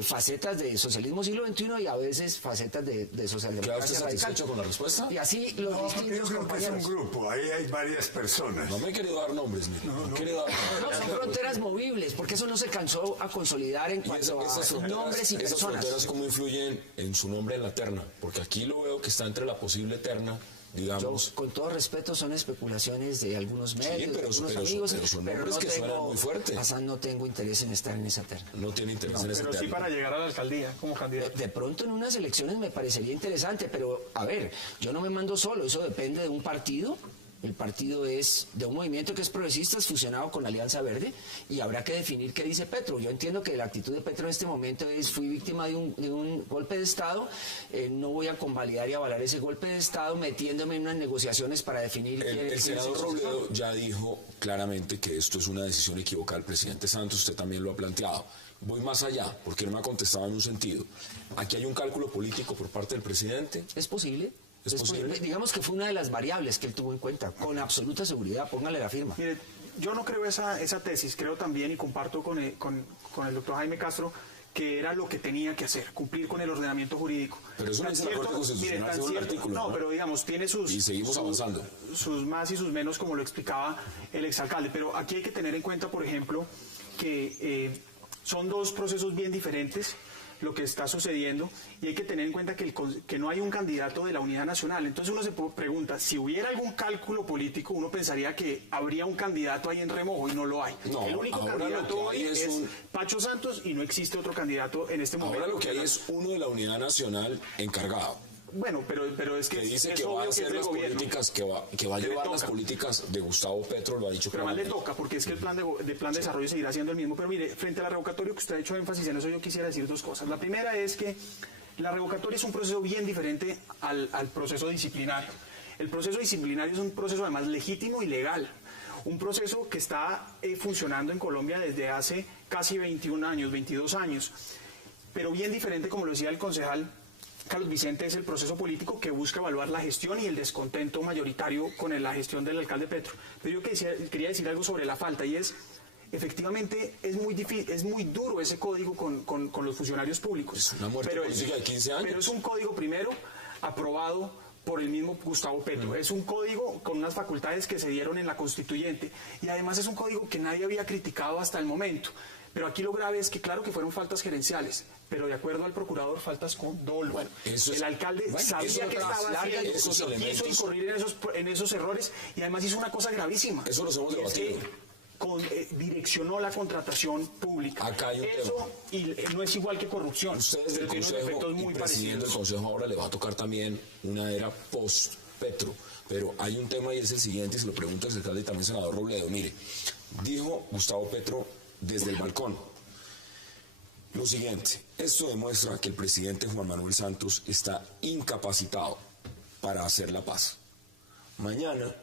facetas de socialismo siglo XXI y a veces facetas de socialdemocracia radical. ¿Usted satisfecho con la respuesta? Y así los distintos yo creo compañeros. que es un grupo, ahí hay varias personas. No me he querido dar nombres, mire. No, son fronteras movibles, porque eso no se alcanzó a consolidar en cuanto a nombres y personas. ¿Esas fronteras cómo influyen en su nombre en la terna? Porque aquí lo veo que está entre la posible terna, digamos. Yo, con todo respeto, son especulaciones de algunos medios, sí, de algunos amigos, pero son nombres no que suenan muy fuerte. No tengo interés en estar en esa terna. No tiene interés en esa terna. Pero sí para llegar a la alcaldía como candidato. De pronto en unas elecciones me parecería interesante, pero a ver, yo no me mando solo, eso depende de un partido. El partido es de un movimiento que es progresista, es fusionado con la Alianza Verde, y habrá que definir qué dice Petro. Yo entiendo que la actitud de Petro en este momento es: fui víctima de un golpe de Estado, no voy a convalidar y avalar ese golpe de Estado metiéndome en unas negociaciones para definir el senador Robledo ya dijo claramente que esto es una decisión equivocada del presidente Santos, usted también lo ha planteado. Voy más allá, porque no me ha contestado en un sentido. ¿Aquí hay un cálculo político por parte del presidente? ¿Es posible? ¿Es posible? Digamos que fue una de las variables que él tuvo en cuenta, con absoluta seguridad, póngale la firma. Mire, yo no creo esa tesis, creo también y comparto con el doctor Jaime Castro que era lo que tenía que hacer, cumplir con el ordenamiento jurídico. Pero eso no es la Corte Constitucional, según el artículo. No, pero digamos, tiene sus... Y seguimos avanzando. Sus más y sus menos, como lo explicaba el exalcalde. Pero aquí hay que tener en cuenta, por ejemplo, que son dos procesos bien diferentes lo que está sucediendo, y hay que tener en cuenta que no hay un candidato de la Unidad Nacional. Entonces uno se pregunta, si hubiera algún cálculo político, uno pensaría que habría un candidato ahí en remojo, y no lo hay. No, el único candidato hoy es Pacho Santos, y no existe otro candidato en este momento. Ahora lo que hay es uno de la Unidad Nacional encargado. Bueno, pero es que dice es que va a hacer las gobierno, políticas, que va a llevar las políticas de Gustavo Petro, lo ha dicho. Pero más le toca, porque es que el plan de desarrollo seguirá siendo el mismo. Pero mire, frente a la revocatoria, que usted ha hecho énfasis en eso, yo quisiera decir dos cosas. La primera es que la revocatoria es un proceso bien diferente al proceso disciplinario. El proceso disciplinario es un proceso además legítimo y legal. Un proceso que está funcionando en Colombia desde hace casi 21 años, 22 años. Pero bien diferente, como lo decía el concejal Carlos Vicente, es el proceso político que busca evaluar la gestión y el descontento mayoritario con la gestión del alcalde Petro. Pero yo quería decir algo sobre la falta, y es, efectivamente, es muy duro ese código con los funcionarios públicos. Es una muerte política de 15 años. Pero es un código, primero, aprobado por el mismo Gustavo Petro. Es un código con unas facultades que se dieron en la constituyente, y además es un código que nadie había criticado hasta el momento. Pero aquí lo grave es que claro que fueron faltas gerenciales, pero de acuerdo al procurador, faltas con dolo. Bueno, el alcalde sabía que estaba haciendo, quiso incurrir en esos errores y además hizo una cosa gravísima. Eso los hemos debatido. Direccionó la contratación pública. Acá hay un tema. Y no es igual que corrupción. Ustedes del Consejo y presidiendo el Consejo ahora le va a tocar también una era post-Petro. Pero hay un tema y es el siguiente, y se lo pregunto al alcalde y también senador Robledo. Mire, dijo Gustavo Petro desde el balcón lo siguiente: esto demuestra que el presidente Juan Manuel Santos está incapacitado para hacer la paz. Mañana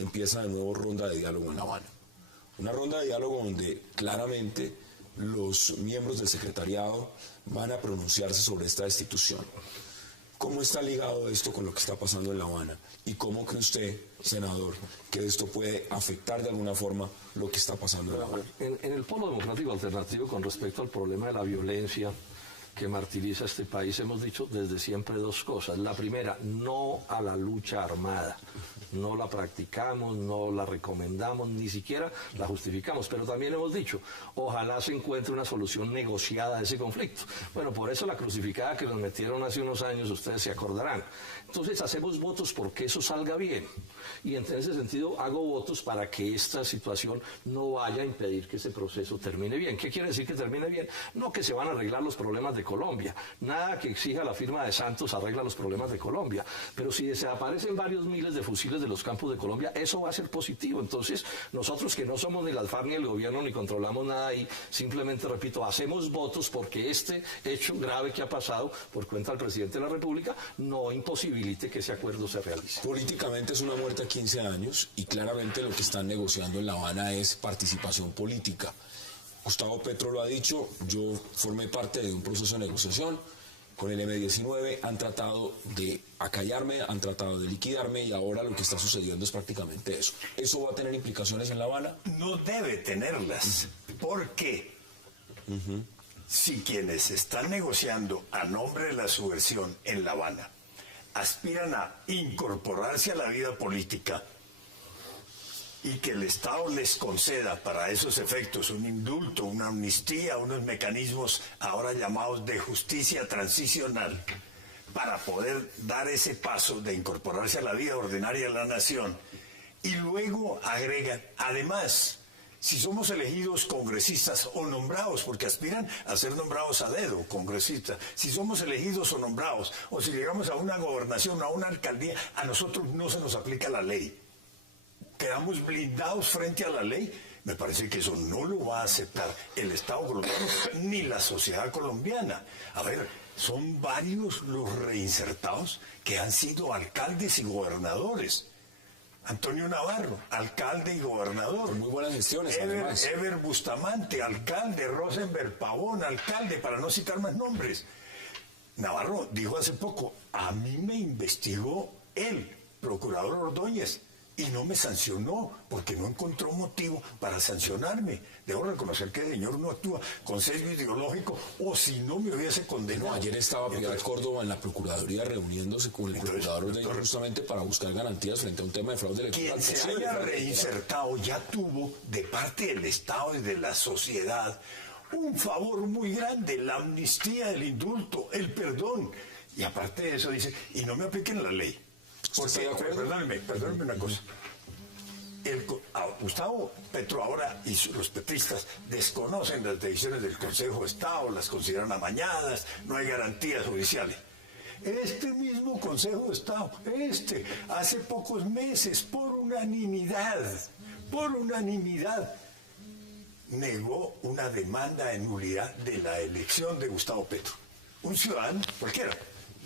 empieza de nuevo ronda de diálogo en La Habana. Una ronda de diálogo donde claramente los miembros del secretariado van a pronunciarse sobre esta destitución. ¿Cómo está ligado esto con lo que está pasando en La Habana? ¿Y cómo cree usted, senador, que esto puede afectar de alguna forma lo que está pasando en La Habana? En el Polo Democrático Alternativo, con respecto al problema de la violencia que martiriza este país, hemos dicho desde siempre dos cosas. La primera, no a la lucha armada. No la practicamos, no la recomendamos, ni siquiera la justificamos, pero también hemos dicho, ojalá se encuentre una solución negociada a ese conflicto. Bueno, por eso la crucificada que nos metieron hace unos años, ustedes se acordarán. Entonces hacemos votos porque eso salga bien, y en ese sentido hago votos para que esta situación no vaya a impedir que ese proceso termine bien. ¿Qué quiere decir que termine bien? No que se van a arreglar los problemas de Colombia, nada que exija la firma de Santos arregla los problemas de Colombia, pero si desaparecen varios miles de fusiles de los campos de Colombia, eso va a ser positivo. Entonces, nosotros que no somos ni la FARC ni el gobierno ni controlamos nada ahí, simplemente, repito, hacemos votos porque este hecho grave que ha pasado por cuenta del presidente de la República no imposibilite que ese acuerdo se realice. Políticamente es una muerte a 15 años y claramente lo que están negociando en La Habana es participación política. Gustavo Petro lo ha dicho, yo formé parte de un proceso de negociación con el M-19, han tratado de acallarme, han tratado de liquidarme y ahora lo que está sucediendo es prácticamente eso. ¿Eso va a tener implicaciones en La Habana? No debe tenerlas. ¿Por qué? Si quienes están negociando a nombre de la subversión en La Habana aspiran a incorporarse a la vida política y que el Estado les conceda para esos efectos un indulto, una amnistía, unos mecanismos ahora llamados de justicia transicional, para poder dar ese paso de incorporarse a la vida ordinaria de la nación, y luego agregan, además, si somos elegidos congresistas o nombrados, porque aspiran a ser nombrados a dedo, congresistas, si somos elegidos o nombrados, o si llegamos a una gobernación, a una alcaldía, a nosotros no se nos aplica la ley. Quedamos blindados frente a la ley. Me parece que eso no lo va a aceptar el Estado colombiano ni la sociedad colombiana. A ver, son varios los reinsertados que han sido alcaldes y gobernadores. Antonio Navarro, alcalde y gobernador. Con muy buenas gestiones, además. Ever Bustamante, alcalde. Rosenberg Pavón, alcalde, para no citar más nombres. Navarro dijo hace poco, a mí me investigó el procurador Ordóñez y no me sancionó porque no encontró motivo para sancionarme. Debo reconocer que el señor no actúa con sesgo ideológico, o si no me hubiese condenado. No, ayer estaba Piedad Córdoba en la Procuraduría reuniéndose con el procurador Ordóñez justamente para buscar garantías frente a un tema de fraude electoral. Quien se haya reinsertado ya tuvo de parte del Estado y de la sociedad un favor muy grande: la amnistía, el indulto, el perdón. Y aparte de eso dice, y no me apliquen la ley. Porque, perdónenme una cosa. Gustavo Petro ahora y los petristas desconocen las decisiones del Consejo de Estado, las consideran amañadas, no hay garantías judiciales. Este mismo Consejo de Estado, hace pocos meses, por unanimidad, negó una demanda de nulidad de la elección de Gustavo Petro. Un ciudadano cualquiera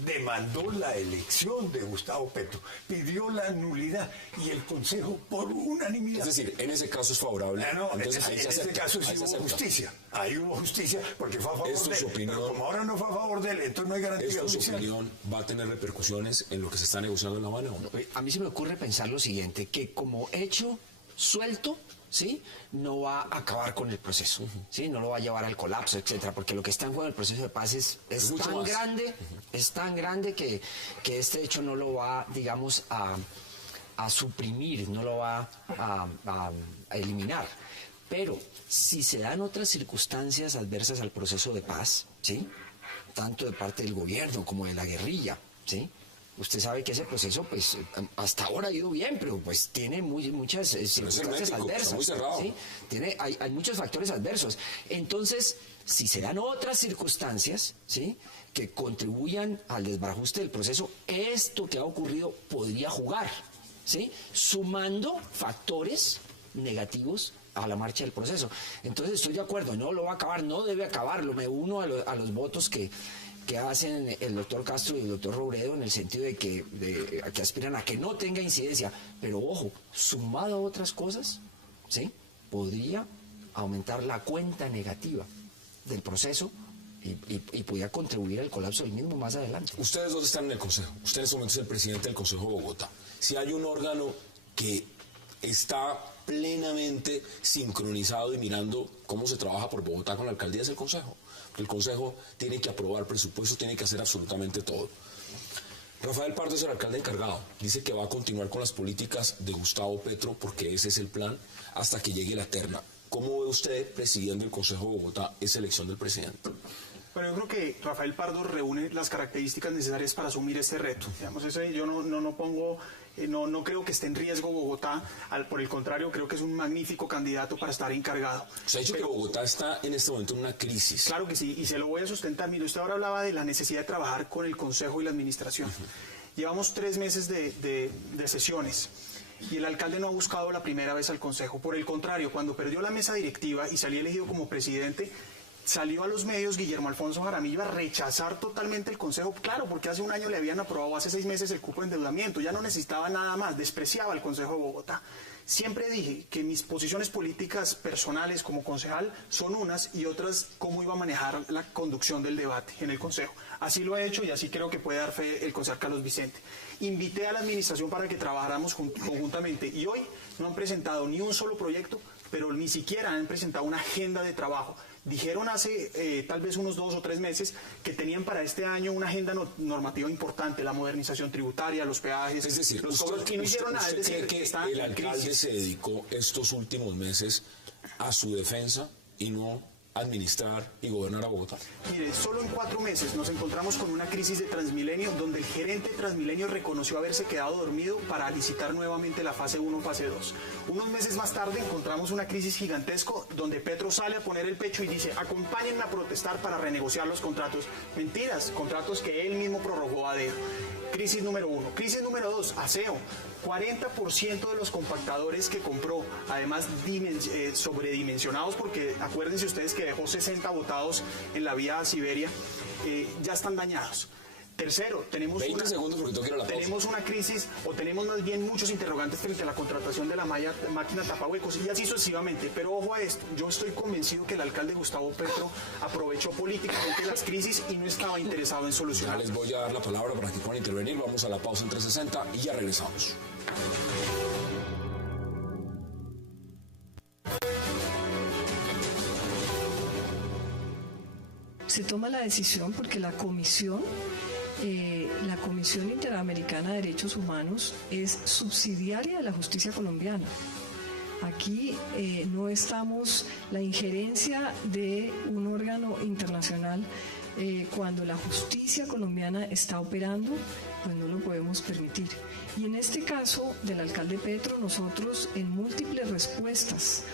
demandó la elección de Gustavo Petro, pidió la nulidad y el Consejo por unanimidad. Es decir, en ese caso es favorable. No, entonces, en ese caso sí hubo justicia. Ahí hubo justicia porque fue a favor de él. Pero como ahora no fue a favor de él, entonces no hay garantía judicial. ¿Su opinión va a tener repercusiones en lo que se está negociando en La Habana o no? A mí se me ocurre pensar lo siguiente, que como hecho suelto, ¿sí?, no va a acabar con el proceso, ¿sí?, no lo va a llevar al colapso, etcétera, porque lo que está en juego en el proceso de paz es tan grande, es tan grande que este hecho no lo va, digamos, a suprimir, no lo va a eliminar. Pero si se dan otras circunstancias adversas al proceso de paz, ¿sí?, tanto de parte del gobierno como de la guerrilla, ¿sí?, usted sabe que ese proceso, pues, hasta ahora ha ido bien, pero pues tiene muchas circunstancias adversas. Muy cerrado. ¿Sí? Hay muchos factores adversos. Entonces, si se dan otras circunstancias, ¿sí?, que contribuyan al desbarajuste del proceso, esto que ha ocurrido podría jugar, ¿sí?, sumando factores negativos a la marcha del proceso. Entonces, estoy de acuerdo, no lo va a acabar, no debe acabarlo. Me uno a los votos que hacen el doctor Castro y el doctor Robledo en el sentido de que aspiran a que no tenga incidencia, pero ojo, sumado a otras cosas, ¿sí?, podría aumentar la cuenta negativa del proceso y podría contribuir al colapso del mismo más adelante. Ustedes dos están en el Consejo, usted en este momento es el presidente del Consejo de Bogotá. Si hay un órgano que está plenamente sincronizado y mirando cómo se trabaja por Bogotá con la alcaldía, es el Consejo. El Consejo tiene que aprobar presupuesto, tiene que hacer absolutamente todo. Rafael Pardo es el alcalde encargado. Dice que va a continuar con las políticas de Gustavo Petro porque ese es el plan hasta que llegue la terna. ¿Cómo ve usted, presidiendo el Consejo de Bogotá, esa elección del presidente? Bueno, yo creo que Rafael Pardo reúne las características necesarias para asumir este reto. Digamos, yo no creo que esté en riesgo Bogotá, por el contrario, creo que es un magnífico candidato para estar encargado. Se ha dicho que Bogotá está en este momento en una crisis. Claro que sí, y se lo voy a sustentar. Mire, usted ahora hablaba de la necesidad de trabajar con el Consejo y la Administración. Llevamos 3 meses de sesiones. Y el alcalde no ha buscado la primera vez al Consejo. Por el contrario, cuando perdió la mesa directiva y salí elegido como presidente, salió a los medios Guillermo Alfonso Jaramillo a rechazar totalmente el Consejo. Claro, porque hace un año le habían aprobado, hace 6 meses, el cupo de endeudamiento. Ya no necesitaba nada más, despreciaba al Consejo de Bogotá. Siempre dije que mis posiciones políticas personales como concejal son unas y otras cómo iba a manejar la conducción del debate en el Consejo. Así lo he hecho y así creo que puede dar fe el concejal Carlos Vicente. Invité a la administración para que trabajáramos conjuntamente y hoy no han presentado ni un solo proyecto, pero ni siquiera han presentado una agenda de trabajo. Dijeron hace tal vez unos 2 o 3 meses que tenían para este año una agenda normativa importante, la modernización tributaria, los peajes, es decir, los cobros, y no hicieron nada. ¿Usted cree que el alcalde se dedicó estos últimos meses a su defensa y no administrar y gobernar a Bogotá? Mire, solo en 4 meses nos encontramos con una crisis de Transmilenio donde el gerente de Transmilenio reconoció haberse quedado dormido para licitar nuevamente la fase 1, fase 2. Unos meses más tarde encontramos una crisis gigantesca donde Petro sale a poner el pecho y dice: acompáñenme a protestar para renegociar los contratos. Mentiras, contratos que él mismo prorrogó a dedo. Crisis número 1. Crisis número 2, aseo. 40% de los compactadores que compró, además sobredimensionados, porque acuérdense ustedes que dejó 60 botados en la vía a Siberia, ya están dañados. Tercero, tenemos una crisis, o tenemos más bien muchos interrogantes frente a la contratación de la máquina tapahuecos, y así sucesivamente. Pero ojo a esto, yo estoy convencido que el alcalde Gustavo Petro aprovechó políticamente las crisis y no estaba interesado en solucionar. Ya les voy a dar la palabra para que puedan intervenir. Vamos a la pausa en 360 y ya regresamos. Se toma la decisión porque la Comisión Interamericana de Derechos Humanos es subsidiaria de la justicia colombiana. Aquí no estamos, la injerencia de un órgano internacional cuando la justicia colombiana está operando, pues no lo podemos permitir. Y en este caso del alcalde Petro, nosotros en múltiples respuestas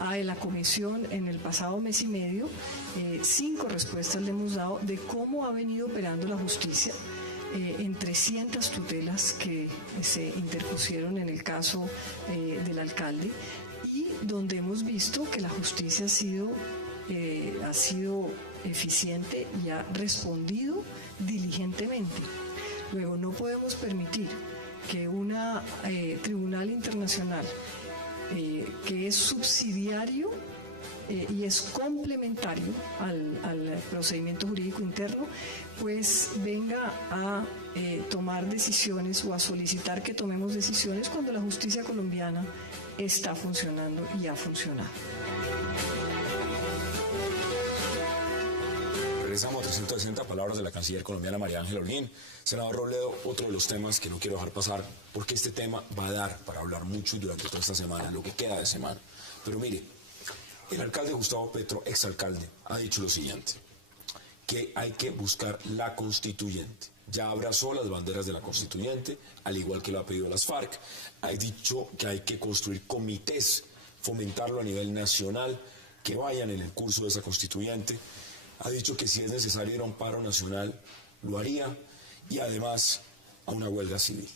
a la comisión en el pasado mes y medio, 5 respuestas le hemos dado de cómo ha venido operando la justicia en 300 tutelas que se interpusieron en el caso del alcalde, y donde hemos visto que la justicia ha sido eficiente y ha respondido diligentemente. Luego, no podemos permitir que un tribunal internacional que es subsidiario y es complementario al procedimiento jurídico interno, pues venga a tomar decisiones o a solicitar que tomemos decisiones cuando la justicia colombiana está funcionando y ha funcionado. Regresamos a 360, palabras de la canciller colombiana María Ángela Holguín. Senador Robledo, otro de los temas que no quiero dejar pasar, porque este tema va a dar para hablar mucho durante toda esta semana, lo que queda de semana. Pero mire, El alcalde Gustavo Petro, exalcalde, ha dicho lo siguiente, que hay que buscar la constituyente. Ya abrazó las banderas de la constituyente, al igual que lo ha pedido las FARC. Ha dicho que hay que construir comités, fomentarlo a nivel nacional, que vayan en el curso de esa constituyente. Ha dicho que si es necesario ir a un paro nacional, lo haría, y además a una huelga civil.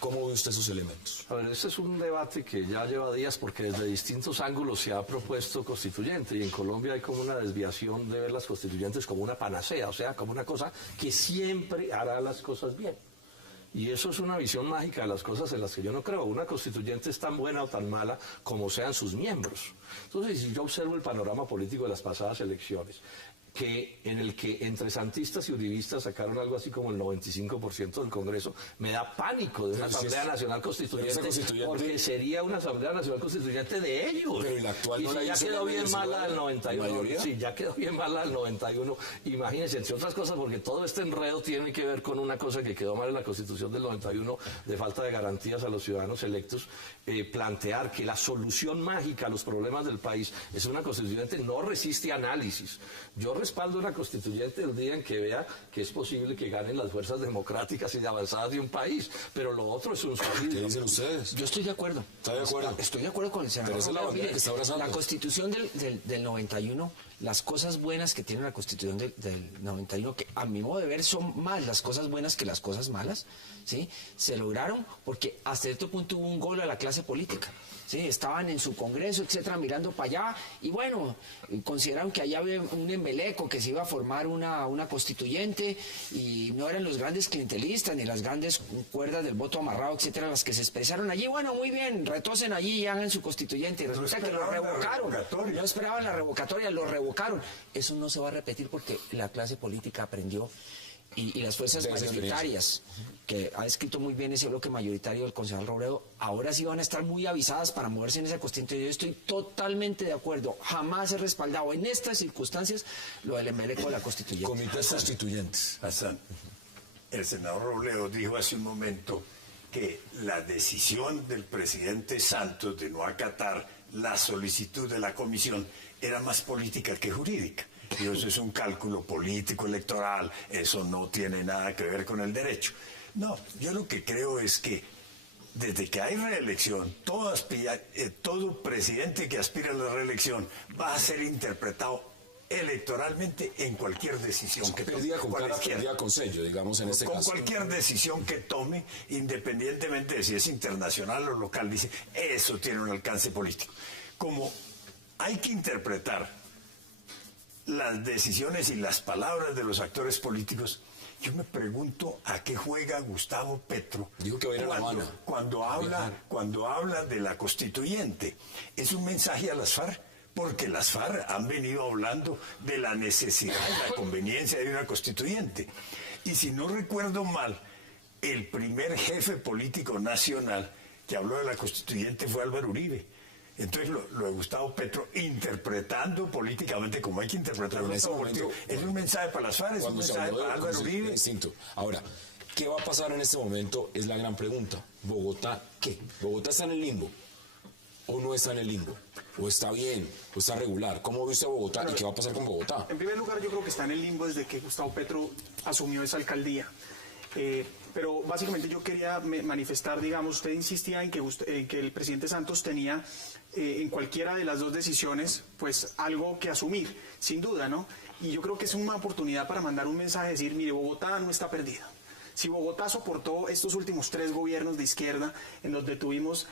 ¿Cómo ve usted esos elementos? A ver, este es un debate que ya lleva días porque desde distintos ángulos se ha propuesto constituyente, y en Colombia hay como una desviación de ver las constituyentes como una panacea, o sea, como una cosa que siempre hará las cosas bien. Y eso es una visión mágica de las cosas en las que yo no creo. Una constituyente es tan buena o tan mala como sean sus miembros. Entonces, si yo observo el panorama político de las pasadas elecciones, en el que entre santistas y uribistas sacaron algo así como el 95% del Congreso, me da pánico de una Asamblea Nacional Constituyente, porque sería una Asamblea Nacional Constituyente de ellos. Pero el actual no si ya quedó bien mala del 91, sí, ya quedó bien mala del 91, imagínense, entre otras cosas, porque todo este enredo tiene que ver con una cosa que quedó mal en la Constitución del 91, de falta de garantías a los ciudadanos electos, plantear que la solución mágica a los problemas del país es una constituyente, no resiste análisis. Yo respaldo una constituyente el día en que vea que es posible que ganen las fuerzas democráticas y avanzadas de un país, pero lo otro es un suicidio. ¿Qué dicen ustedes? Yo estoy de acuerdo. ¿Está de acuerdo? Estoy de acuerdo con el senador. Pero esa es la bandera que está abrazando. La Constitución del 91, las cosas buenas que tiene la Constitución del 91, que a mi modo de ver son más las cosas buenas que las cosas malas, ¿sí? Se lograron porque hasta cierto punto hubo un gol a la clase política. Sí, estaban en su congreso, etcétera, mirando para allá, y bueno, consideraron que allá había un embeleco, que se iba a formar una constituyente, y no eran los grandes clientelistas, ni las grandes cuerdas del voto amarrado, etcétera, las que se expresaron allí. Bueno, muy bien, retosen allí y hagan su constituyente. Y resulta que lo revocaron. No esperaban la revocatoria, lo revocaron. Eso no se va a repetir porque la clase política aprendió. Y las fuerzas mayoritarias, que ha escrito muy bien ese bloque mayoritario del concejal Robledo, ahora sí van a estar muy avisadas para moverse en esa constitución. Yo estoy totalmente de acuerdo. Jamás he respaldado en estas circunstancias lo del embeleco de la constituyente. Comités constituyentes. Hassan, el senador Robledo dijo hace un momento que la decisión del presidente Santos de no acatar la solicitud de la comisión era más política que jurídica. Y eso es un cálculo político electoral, eso no tiene nada que ver con el derecho. No, yo lo que creo es que desde que hay reelección, todo presidente que aspira a la reelección va a ser interpretado electoralmente en cualquier decisión que tome. Perdida con sello, digamos, en este caso. Con cualquier decisión que tome, independientemente de si es internacional o local, dice, eso tiene un alcance político. Como hay que interpretar las decisiones y las palabras de los actores políticos, yo me pregunto a qué juega Gustavo Petro. Dijo que va a ir a La Habana. Cuando habla de la constituyente. Es un mensaje a las FARC, porque las FARC han venido hablando de la necesidad y la conveniencia de una constituyente. Y si no recuerdo mal, el primer jefe político nacional que habló de la constituyente fue Álvaro Uribe. Entonces lo de Gustavo Petro, interpretando políticamente como hay que interpretar en ese momento, es un mensaje para las FARC, es un mensaje para Álvaro Uribe. Distinto. Ahora, ¿qué va a pasar en este momento? Es la gran pregunta. ¿Bogotá qué? ¿Bogotá está en el limbo? ¿O no está en el limbo? ¿O está bien? ¿O está regular? ¿Cómo ve usted a Bogotá? ¿Y qué va a pasar con Bogotá? En primer lugar, yo creo que está en el limbo desde que Gustavo Petro asumió esa alcaldía. Pero básicamente yo quería manifestar, digamos, usted insistía en que el presidente Santos tenía en cualquiera de las dos decisiones pues algo que asumir, sin duda, ¿no? Y yo creo que es una oportunidad para mandar un mensaje, decir, mire, Bogotá no está perdida. Si Bogotá soportó estos últimos 3 gobiernos de izquierda, en donde tuvimos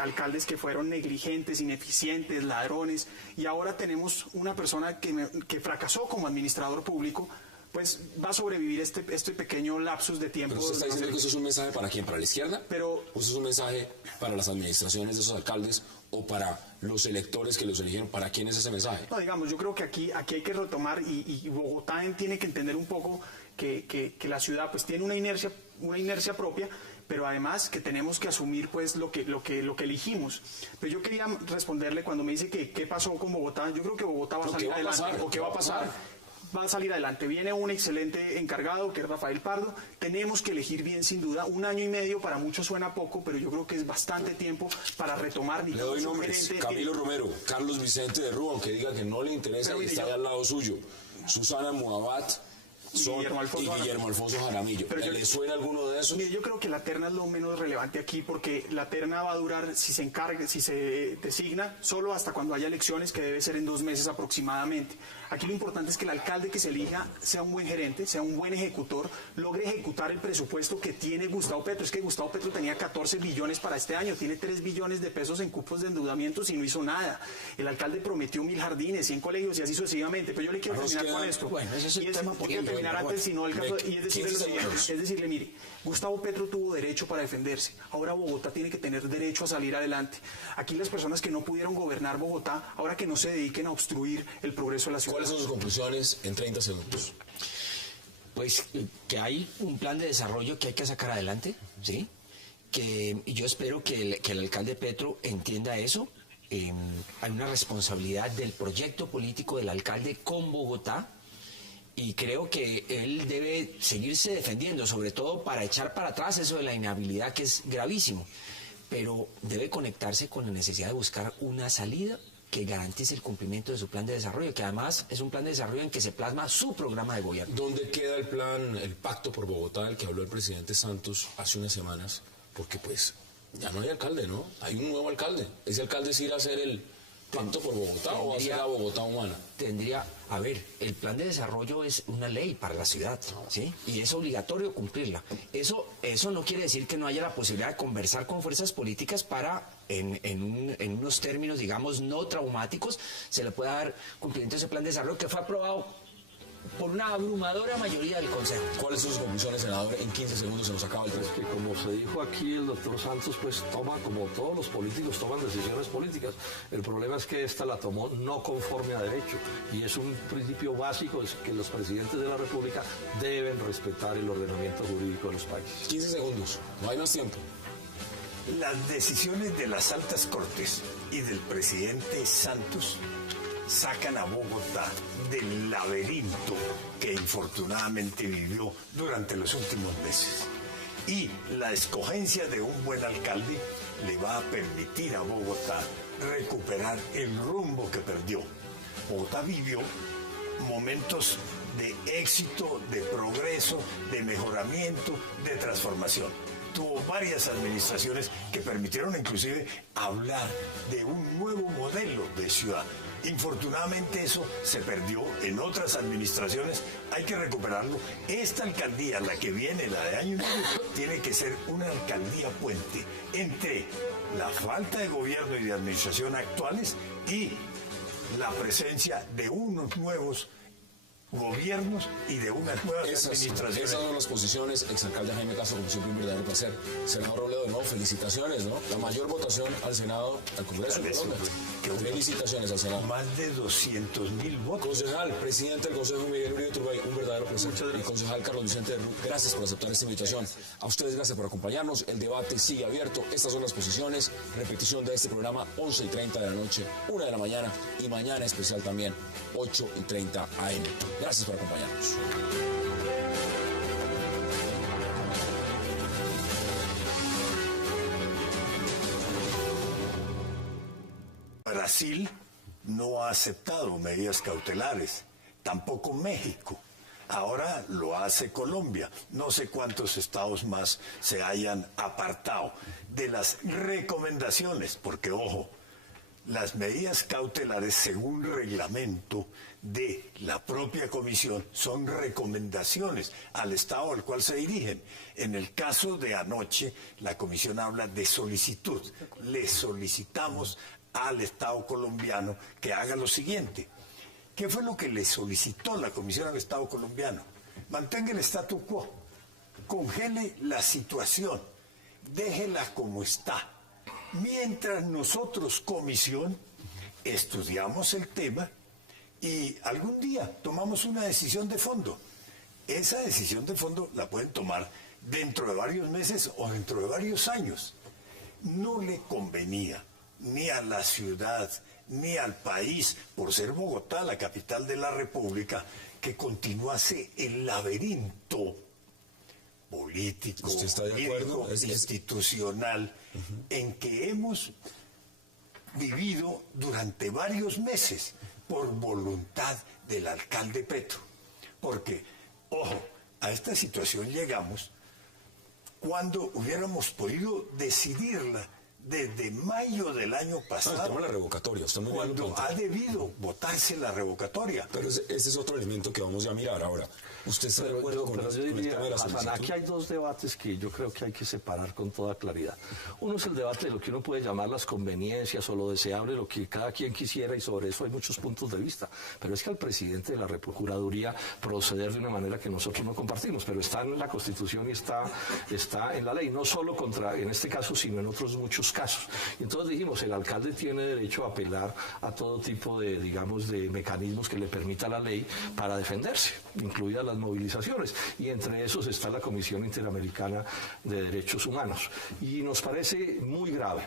alcaldes que fueron negligentes, ineficientes, ladrones, y ahora tenemos una persona que fracasó como administrador público, pues va a sobrevivir este pequeño lapsus de tiempo. ¿Pero usted está diciendo que eso es un mensaje para quién? ¿Para la izquierda? ¿O eso es un mensaje para las administraciones de esos alcaldes o para los electores que los eligieron? ¿Para quién es ese mensaje? No, digamos, yo creo que aquí hay que retomar y Bogotá tiene que entender un poco que la ciudad pues tiene una inercia propia, pero además que tenemos que asumir pues lo que elegimos. Pero yo quería responderle cuando me dice que qué pasó con Bogotá. Yo creo que Bogotá va a salir adelante. ¿O qué va a pasar? va a salir adelante. Viene un excelente encargado, que es Rafael Pardo. Tenemos que elegir bien, sin duda. 1 año y medio para muchos suena poco, pero yo creo que es bastante tiempo para retomar. Le doy nombres: Camilo Romero, Carlos Vicente de Rúa, aunque diga que no le interesa y está ahí al lado suyo, Susana Muabat y Guillermo Alfonso Jaramillo. ¿Le suena alguno de esos? Mire, yo creo que la terna es lo menos relevante aquí, porque la terna va a durar, si se designa, solo hasta cuando haya elecciones, que debe ser en 2 meses aproximadamente. Aquí lo importante es que el alcalde que se elija sea un buen gerente, sea un buen ejecutor, logre ejecutar el presupuesto que tiene Gustavo Petro. Es que Gustavo Petro tenía 14 billones para este año, tiene 3 billones de pesos en cupos de endeudamientos y no hizo nada. El alcalde prometió 1000 jardines, 100 colegios y así sucesivamente. Pero yo le quiero terminar con esto. Bueno, ese es el tema político. Antes, si no el caso, y es decirle lo siguiente, es decirle, mire, Gustavo Petro tuvo derecho para defenderse, ahora Bogotá tiene que tener derecho a salir adelante. Aquí las personas que no pudieron gobernar Bogotá, ahora que no se dediquen a obstruir el progreso de la ciudad. ¿Cuáles son sus conclusiones en 30 segundos? Pues que hay un plan de desarrollo que hay que sacar adelante, ¿sí? Que yo espero que el alcalde Petro entienda eso. Hay una responsabilidad del proyecto político del alcalde con Bogotá, y creo que él debe seguirse defendiendo, sobre todo para echar para atrás eso de la inhabilidad, que es gravísimo, pero debe conectarse con la necesidad de buscar una salida que garantice el cumplimiento de su plan de desarrollo, que además es un plan de desarrollo en que se plasma su programa de gobierno. ¿Dónde queda el plan, el pacto por Bogotá, del que habló el presidente Santos hace unas semanas? Porque pues ya no hay alcalde, ¿no? Hay un nuevo alcalde. ¿Ese alcalde sí irá a hacer el pacto por Bogotá o va a ser la Bogotá humana? El plan de desarrollo es una ley para la ciudad, ¿sí? Y es obligatorio cumplirla. Eso no quiere decir que no haya la posibilidad de conversar con fuerzas políticas para, en unos términos, digamos, no traumáticos, se le pueda dar cumplimiento a ese plan de desarrollo que fue aprobado por una abrumadora mayoría del Consejo. ¿Cuáles son sus conclusiones, senador? En 15 segundos se nos acaba el tiempo. Que como se dijo aquí, el doctor Santos pues toma, como todos los políticos toman decisiones políticas. El problema es que esta la tomó no conforme a derecho, y es un principio básico, es que los presidentes de la República deben respetar el ordenamiento jurídico de los países. 15 segundos, no hay más tiempo. Las decisiones de las altas cortes y del presidente Santos sacan a Bogotá del laberinto que infortunadamente vivió durante los últimos meses. Y la escogencia de un buen alcalde le va a permitir a Bogotá recuperar el rumbo que perdió. Bogotá vivió momentos de éxito, de progreso, de mejoramiento, de transformación. Tuvo varias administraciones que permitieron inclusive hablar de un nuevo modelo de ciudad. Infortunadamente eso se perdió en otras administraciones, hay que recuperarlo. Esta alcaldía, la que viene, la de año y medio, tiene que ser una alcaldía puente entre la falta de gobierno y de administración actuales y la presencia de unos nuevos gobiernos y de unas nuevas administraciones. Esas son las posiciones. Exalcalde Jaime Castro, como siempre, un verdadero placer. Senador Robledo, de nuevo, felicitaciones, ¿no? La mayor votación al Senado, al Congreso de Colombia. Felicitaciones al Senado. Más de 200.000 votos. Concejal, presidente del Consejo, Miguel Uribe Turbay, un verdadero placer. Y concejal Carlos Vicente de Rú, gracias por aceptar esta invitación. A ustedes, gracias por acompañarnos. El debate sigue abierto. Estas son las posiciones. Repetición de este programa, 11:30 de la noche, 1 de la mañana, y mañana especial también, 8:30 AM. Gracias por acompañarnos. Brasil no ha aceptado medidas cautelares, tampoco México. Ahora lo hace Colombia. No sé cuántos estados más se hayan apartado de las recomendaciones, porque ojo, las medidas cautelares, según reglamento de la propia comisión, son recomendaciones al estado al cual se dirigen. En el caso de anoche, la comisión habla de solicitud. Le solicitamos al estado colombiano que haga lo siguiente. ¿Qué fue lo que le solicitó la comisión al estado colombiano? Mantenga el statu quo, congele la situación, déjela como está. Mientras nosotros, comisión, estudiamos el tema y algún día tomamos una decisión de fondo. Esa decisión de fondo la pueden tomar dentro de varios meses o dentro de varios años. No le convenía ni a la ciudad, ni al país, por ser Bogotá la capital de la República, que continuase el laberinto político, ¿usted está de acuerdo? Institucional, en que hemos vivido durante varios meses por voluntad del alcalde Petro. Porque, ojo, a esta situación llegamos cuando hubiéramos podido decidirla desde mayo del año pasado, la revocatoria, cuando ha debido votarse la revocatoria. Pero ese es otro elemento que vamos a mirar ahora. ¿Usted está de acuerdo con el tema de la solicitud? Aquí hay dos debates que yo creo que hay que separar con toda claridad. Uno es el debate de lo que uno puede llamar las conveniencias o lo deseable, lo que cada quien quisiera, y sobre eso hay muchos puntos de vista. Pero es que al presidente de la Procuraduría proceder de una manera que nosotros no compartimos, pero está en la Constitución y está en la ley, no solo en este caso, sino en otros muchos casos. Y entonces dijimos, el alcalde tiene derecho a apelar a todo tipo de, digamos, de mecanismos que le permita la ley para defenderse, incluidas las movilizaciones, y entre esos está la Comisión Interamericana de Derechos Humanos. Y nos parece muy grave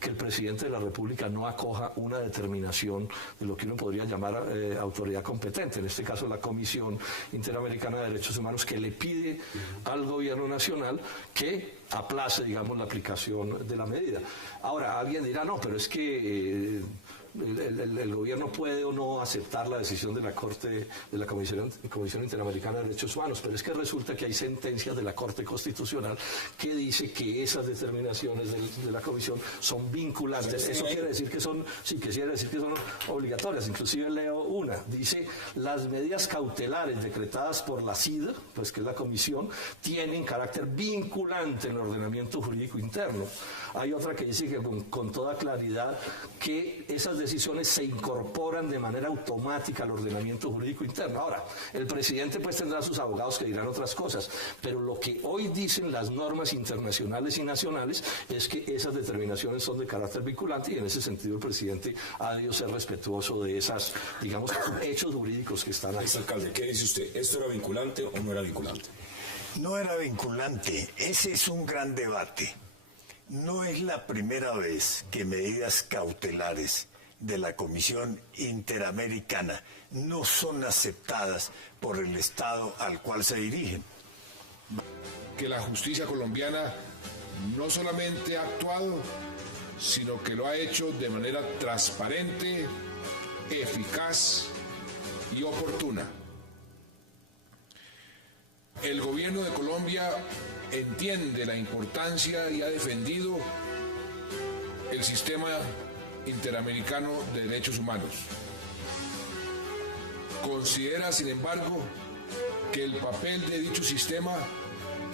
que el presidente de la República no acoja una determinación de lo que uno podría llamar autoridad competente, en este caso la Comisión Interamericana de Derechos Humanos, que le pide al gobierno nacional que aplace, digamos, la aplicación de la medida. Ahora, alguien dirá, no, pero es que el gobierno puede o no aceptar la decisión de la Corte, de la Comisión Interamericana de Derechos Humanos, pero es que resulta que hay sentencias de la Corte Constitucional que dice que esas determinaciones de la Comisión son vinculantes. Eso quiere decir que son, sí, que quiere decir que son obligatorias. Inclusive leo una, dice, las medidas cautelares decretadas por la CID, pues que es la Comisión, tienen carácter vinculante en el ordenamiento jurídico interno. Hay otra que dice que con toda claridad que esas decisiones se incorporan de manera automática al ordenamiento jurídico interno. Ahora, el presidente pues tendrá sus abogados que dirán otras cosas, pero lo que hoy dicen las normas internacionales y nacionales es que esas determinaciones son de carácter vinculante, y en ese sentido el presidente ha debido ser respetuoso de esas, digamos, hechos jurídicos que están ahí. Alcalde, ¿qué dice usted? ¿Esto era vinculante o no era vinculante? No era vinculante. Ese es un gran debate. No es la primera vez que medidas cautelares de la Comisión Interamericana no son aceptadas por el Estado al cual se dirigen. Que la justicia colombiana no solamente ha actuado, sino que lo ha hecho de manera transparente, eficaz y oportuna. El gobierno de Colombia entiende la importancia y ha defendido el sistema interamericano de derechos humanos. Considera, sin embargo, que el papel de dicho sistema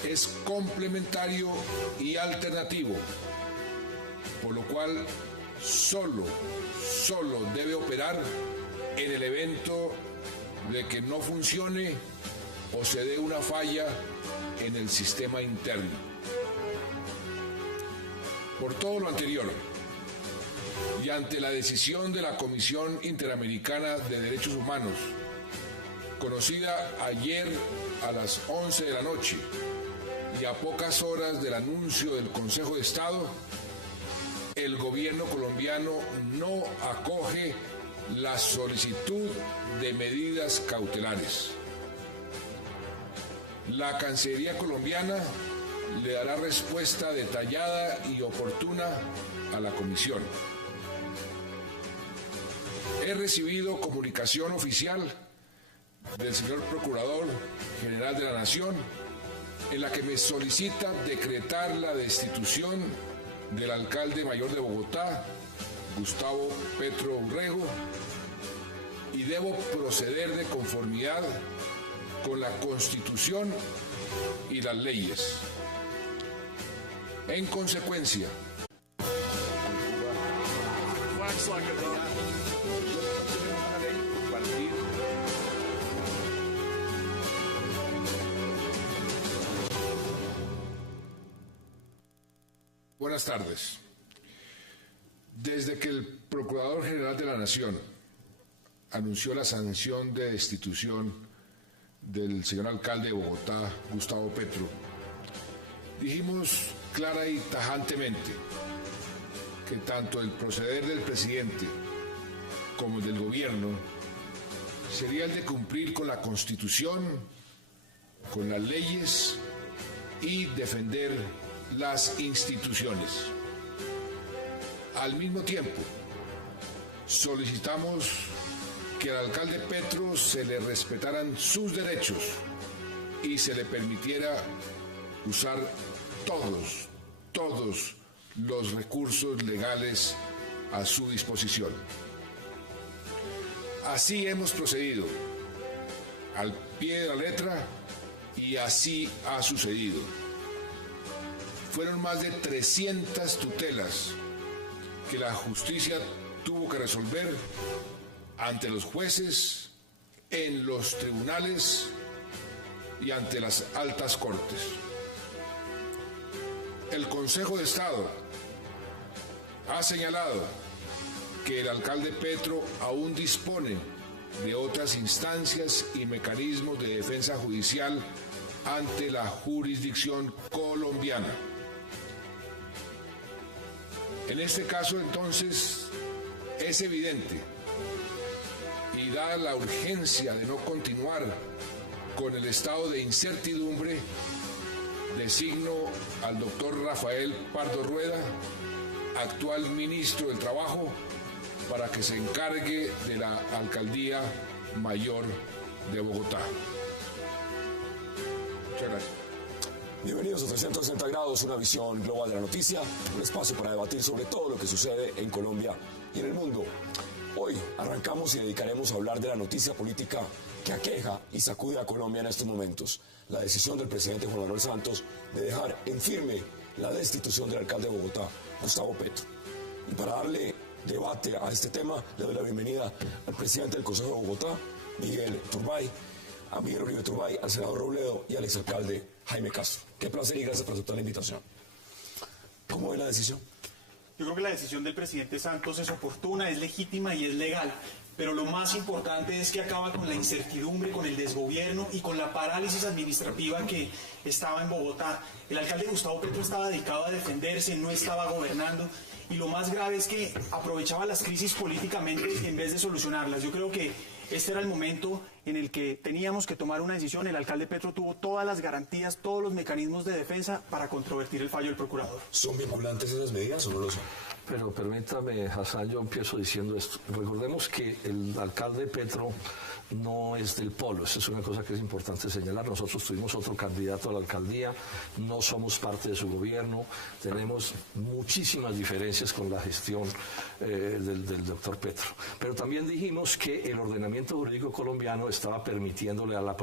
es complementario y alternativo, por lo cual solo debe operar en el evento de que no funcione o se dé una falla en el sistema interno. Por todo lo anterior, y ante la decisión de la Comisión Interamericana de Derechos Humanos, conocida ayer a las 11 de la noche y a pocas horas del anuncio del Consejo de Estado, el gobierno colombiano no acoge la solicitud de medidas cautelares. La Cancillería colombiana le dará respuesta detallada y oportuna a la Comisión. He recibido comunicación oficial del señor Procurador General de la Nación en la que me solicita decretar la destitución del alcalde mayor de Bogotá, Gustavo Petro Urrego, y debo proceder de conformidad con la Constitución y las leyes. En consecuencia, buenas tardes. Desde que el Procurador General de la Nación anunció la sanción de destitución del señor alcalde de Bogotá, Gustavo Petro, dijimos clara y tajantemente que tanto el proceder del presidente como el del gobierno sería el de cumplir con la Constitución, con las leyes y defender las instituciones. Al mismo tiempo, solicitamos que al alcalde Petro se le respetaran sus derechos y se le permitiera usar todos los recursos legales a su disposición. Así hemos procedido, al pie de la letra, y así ha sucedido. Fueron más de 300 tutelas que la justicia tuvo que resolver ante los jueces, en los tribunales y ante las altas cortes. El Consejo de Estado ha señalado que el alcalde Petro aún dispone de otras instancias y mecanismos de defensa judicial ante la jurisdicción colombiana. En este caso, entonces, es evidente, y dada la urgencia de no continuar con el estado de incertidumbre, designo al doctor Rafael Pardo Rueda, actual ministro del Trabajo, para que se encargue de la Alcaldía Mayor de Bogotá. Muchas gracias. Bienvenidos a 360 grados, una visión global de la noticia, un espacio para debatir sobre todo lo que sucede en Colombia y en el mundo. Hoy arrancamos y dedicaremos a hablar de la noticia política que aqueja y sacude a Colombia en estos momentos. La decisión del presidente Juan Manuel Santos de dejar en firme la destitución del alcalde de Bogotá, Gustavo Petro. Y para darle debate a este tema, le doy la bienvenida al presidente del Consejo de Bogotá, Miguel Turbay, a Miguel Uribe Turbay, al senador Robledo y al exalcalde Jaime Castro. Qué placer y gracias por aceptar la invitación. ¿Cómo ve la decisión? Yo creo que la decisión del presidente Santos es oportuna, es legítima y es legal. Pero lo más importante es que acaba con la incertidumbre, con el desgobierno y con la parálisis administrativa que estaba en Bogotá. El alcalde Gustavo Petro estaba dedicado a defenderse, no estaba gobernando. Y lo más grave es que aprovechaba las crisis políticamente en vez de solucionarlas. Yo creo que este era el momento en el que teníamos que tomar una decisión. El alcalde Petro tuvo todas las garantías, todos los mecanismos de defensa para controvertir el fallo del procurador. ¿Son vinculantes esas medidas o no lo son? Pero permítame, Hassan, yo empiezo diciendo esto. Recordemos que el alcalde Petro no es del polo, esa es una cosa que es importante señalar. Nosotros tuvimos otro candidato a la alcaldía, no somos parte de su gobierno, tenemos muchísimas diferencias con la gestión del doctor Petro. Pero también dijimos que el ordenamiento jurídico colombiano estaba permitiéndole a la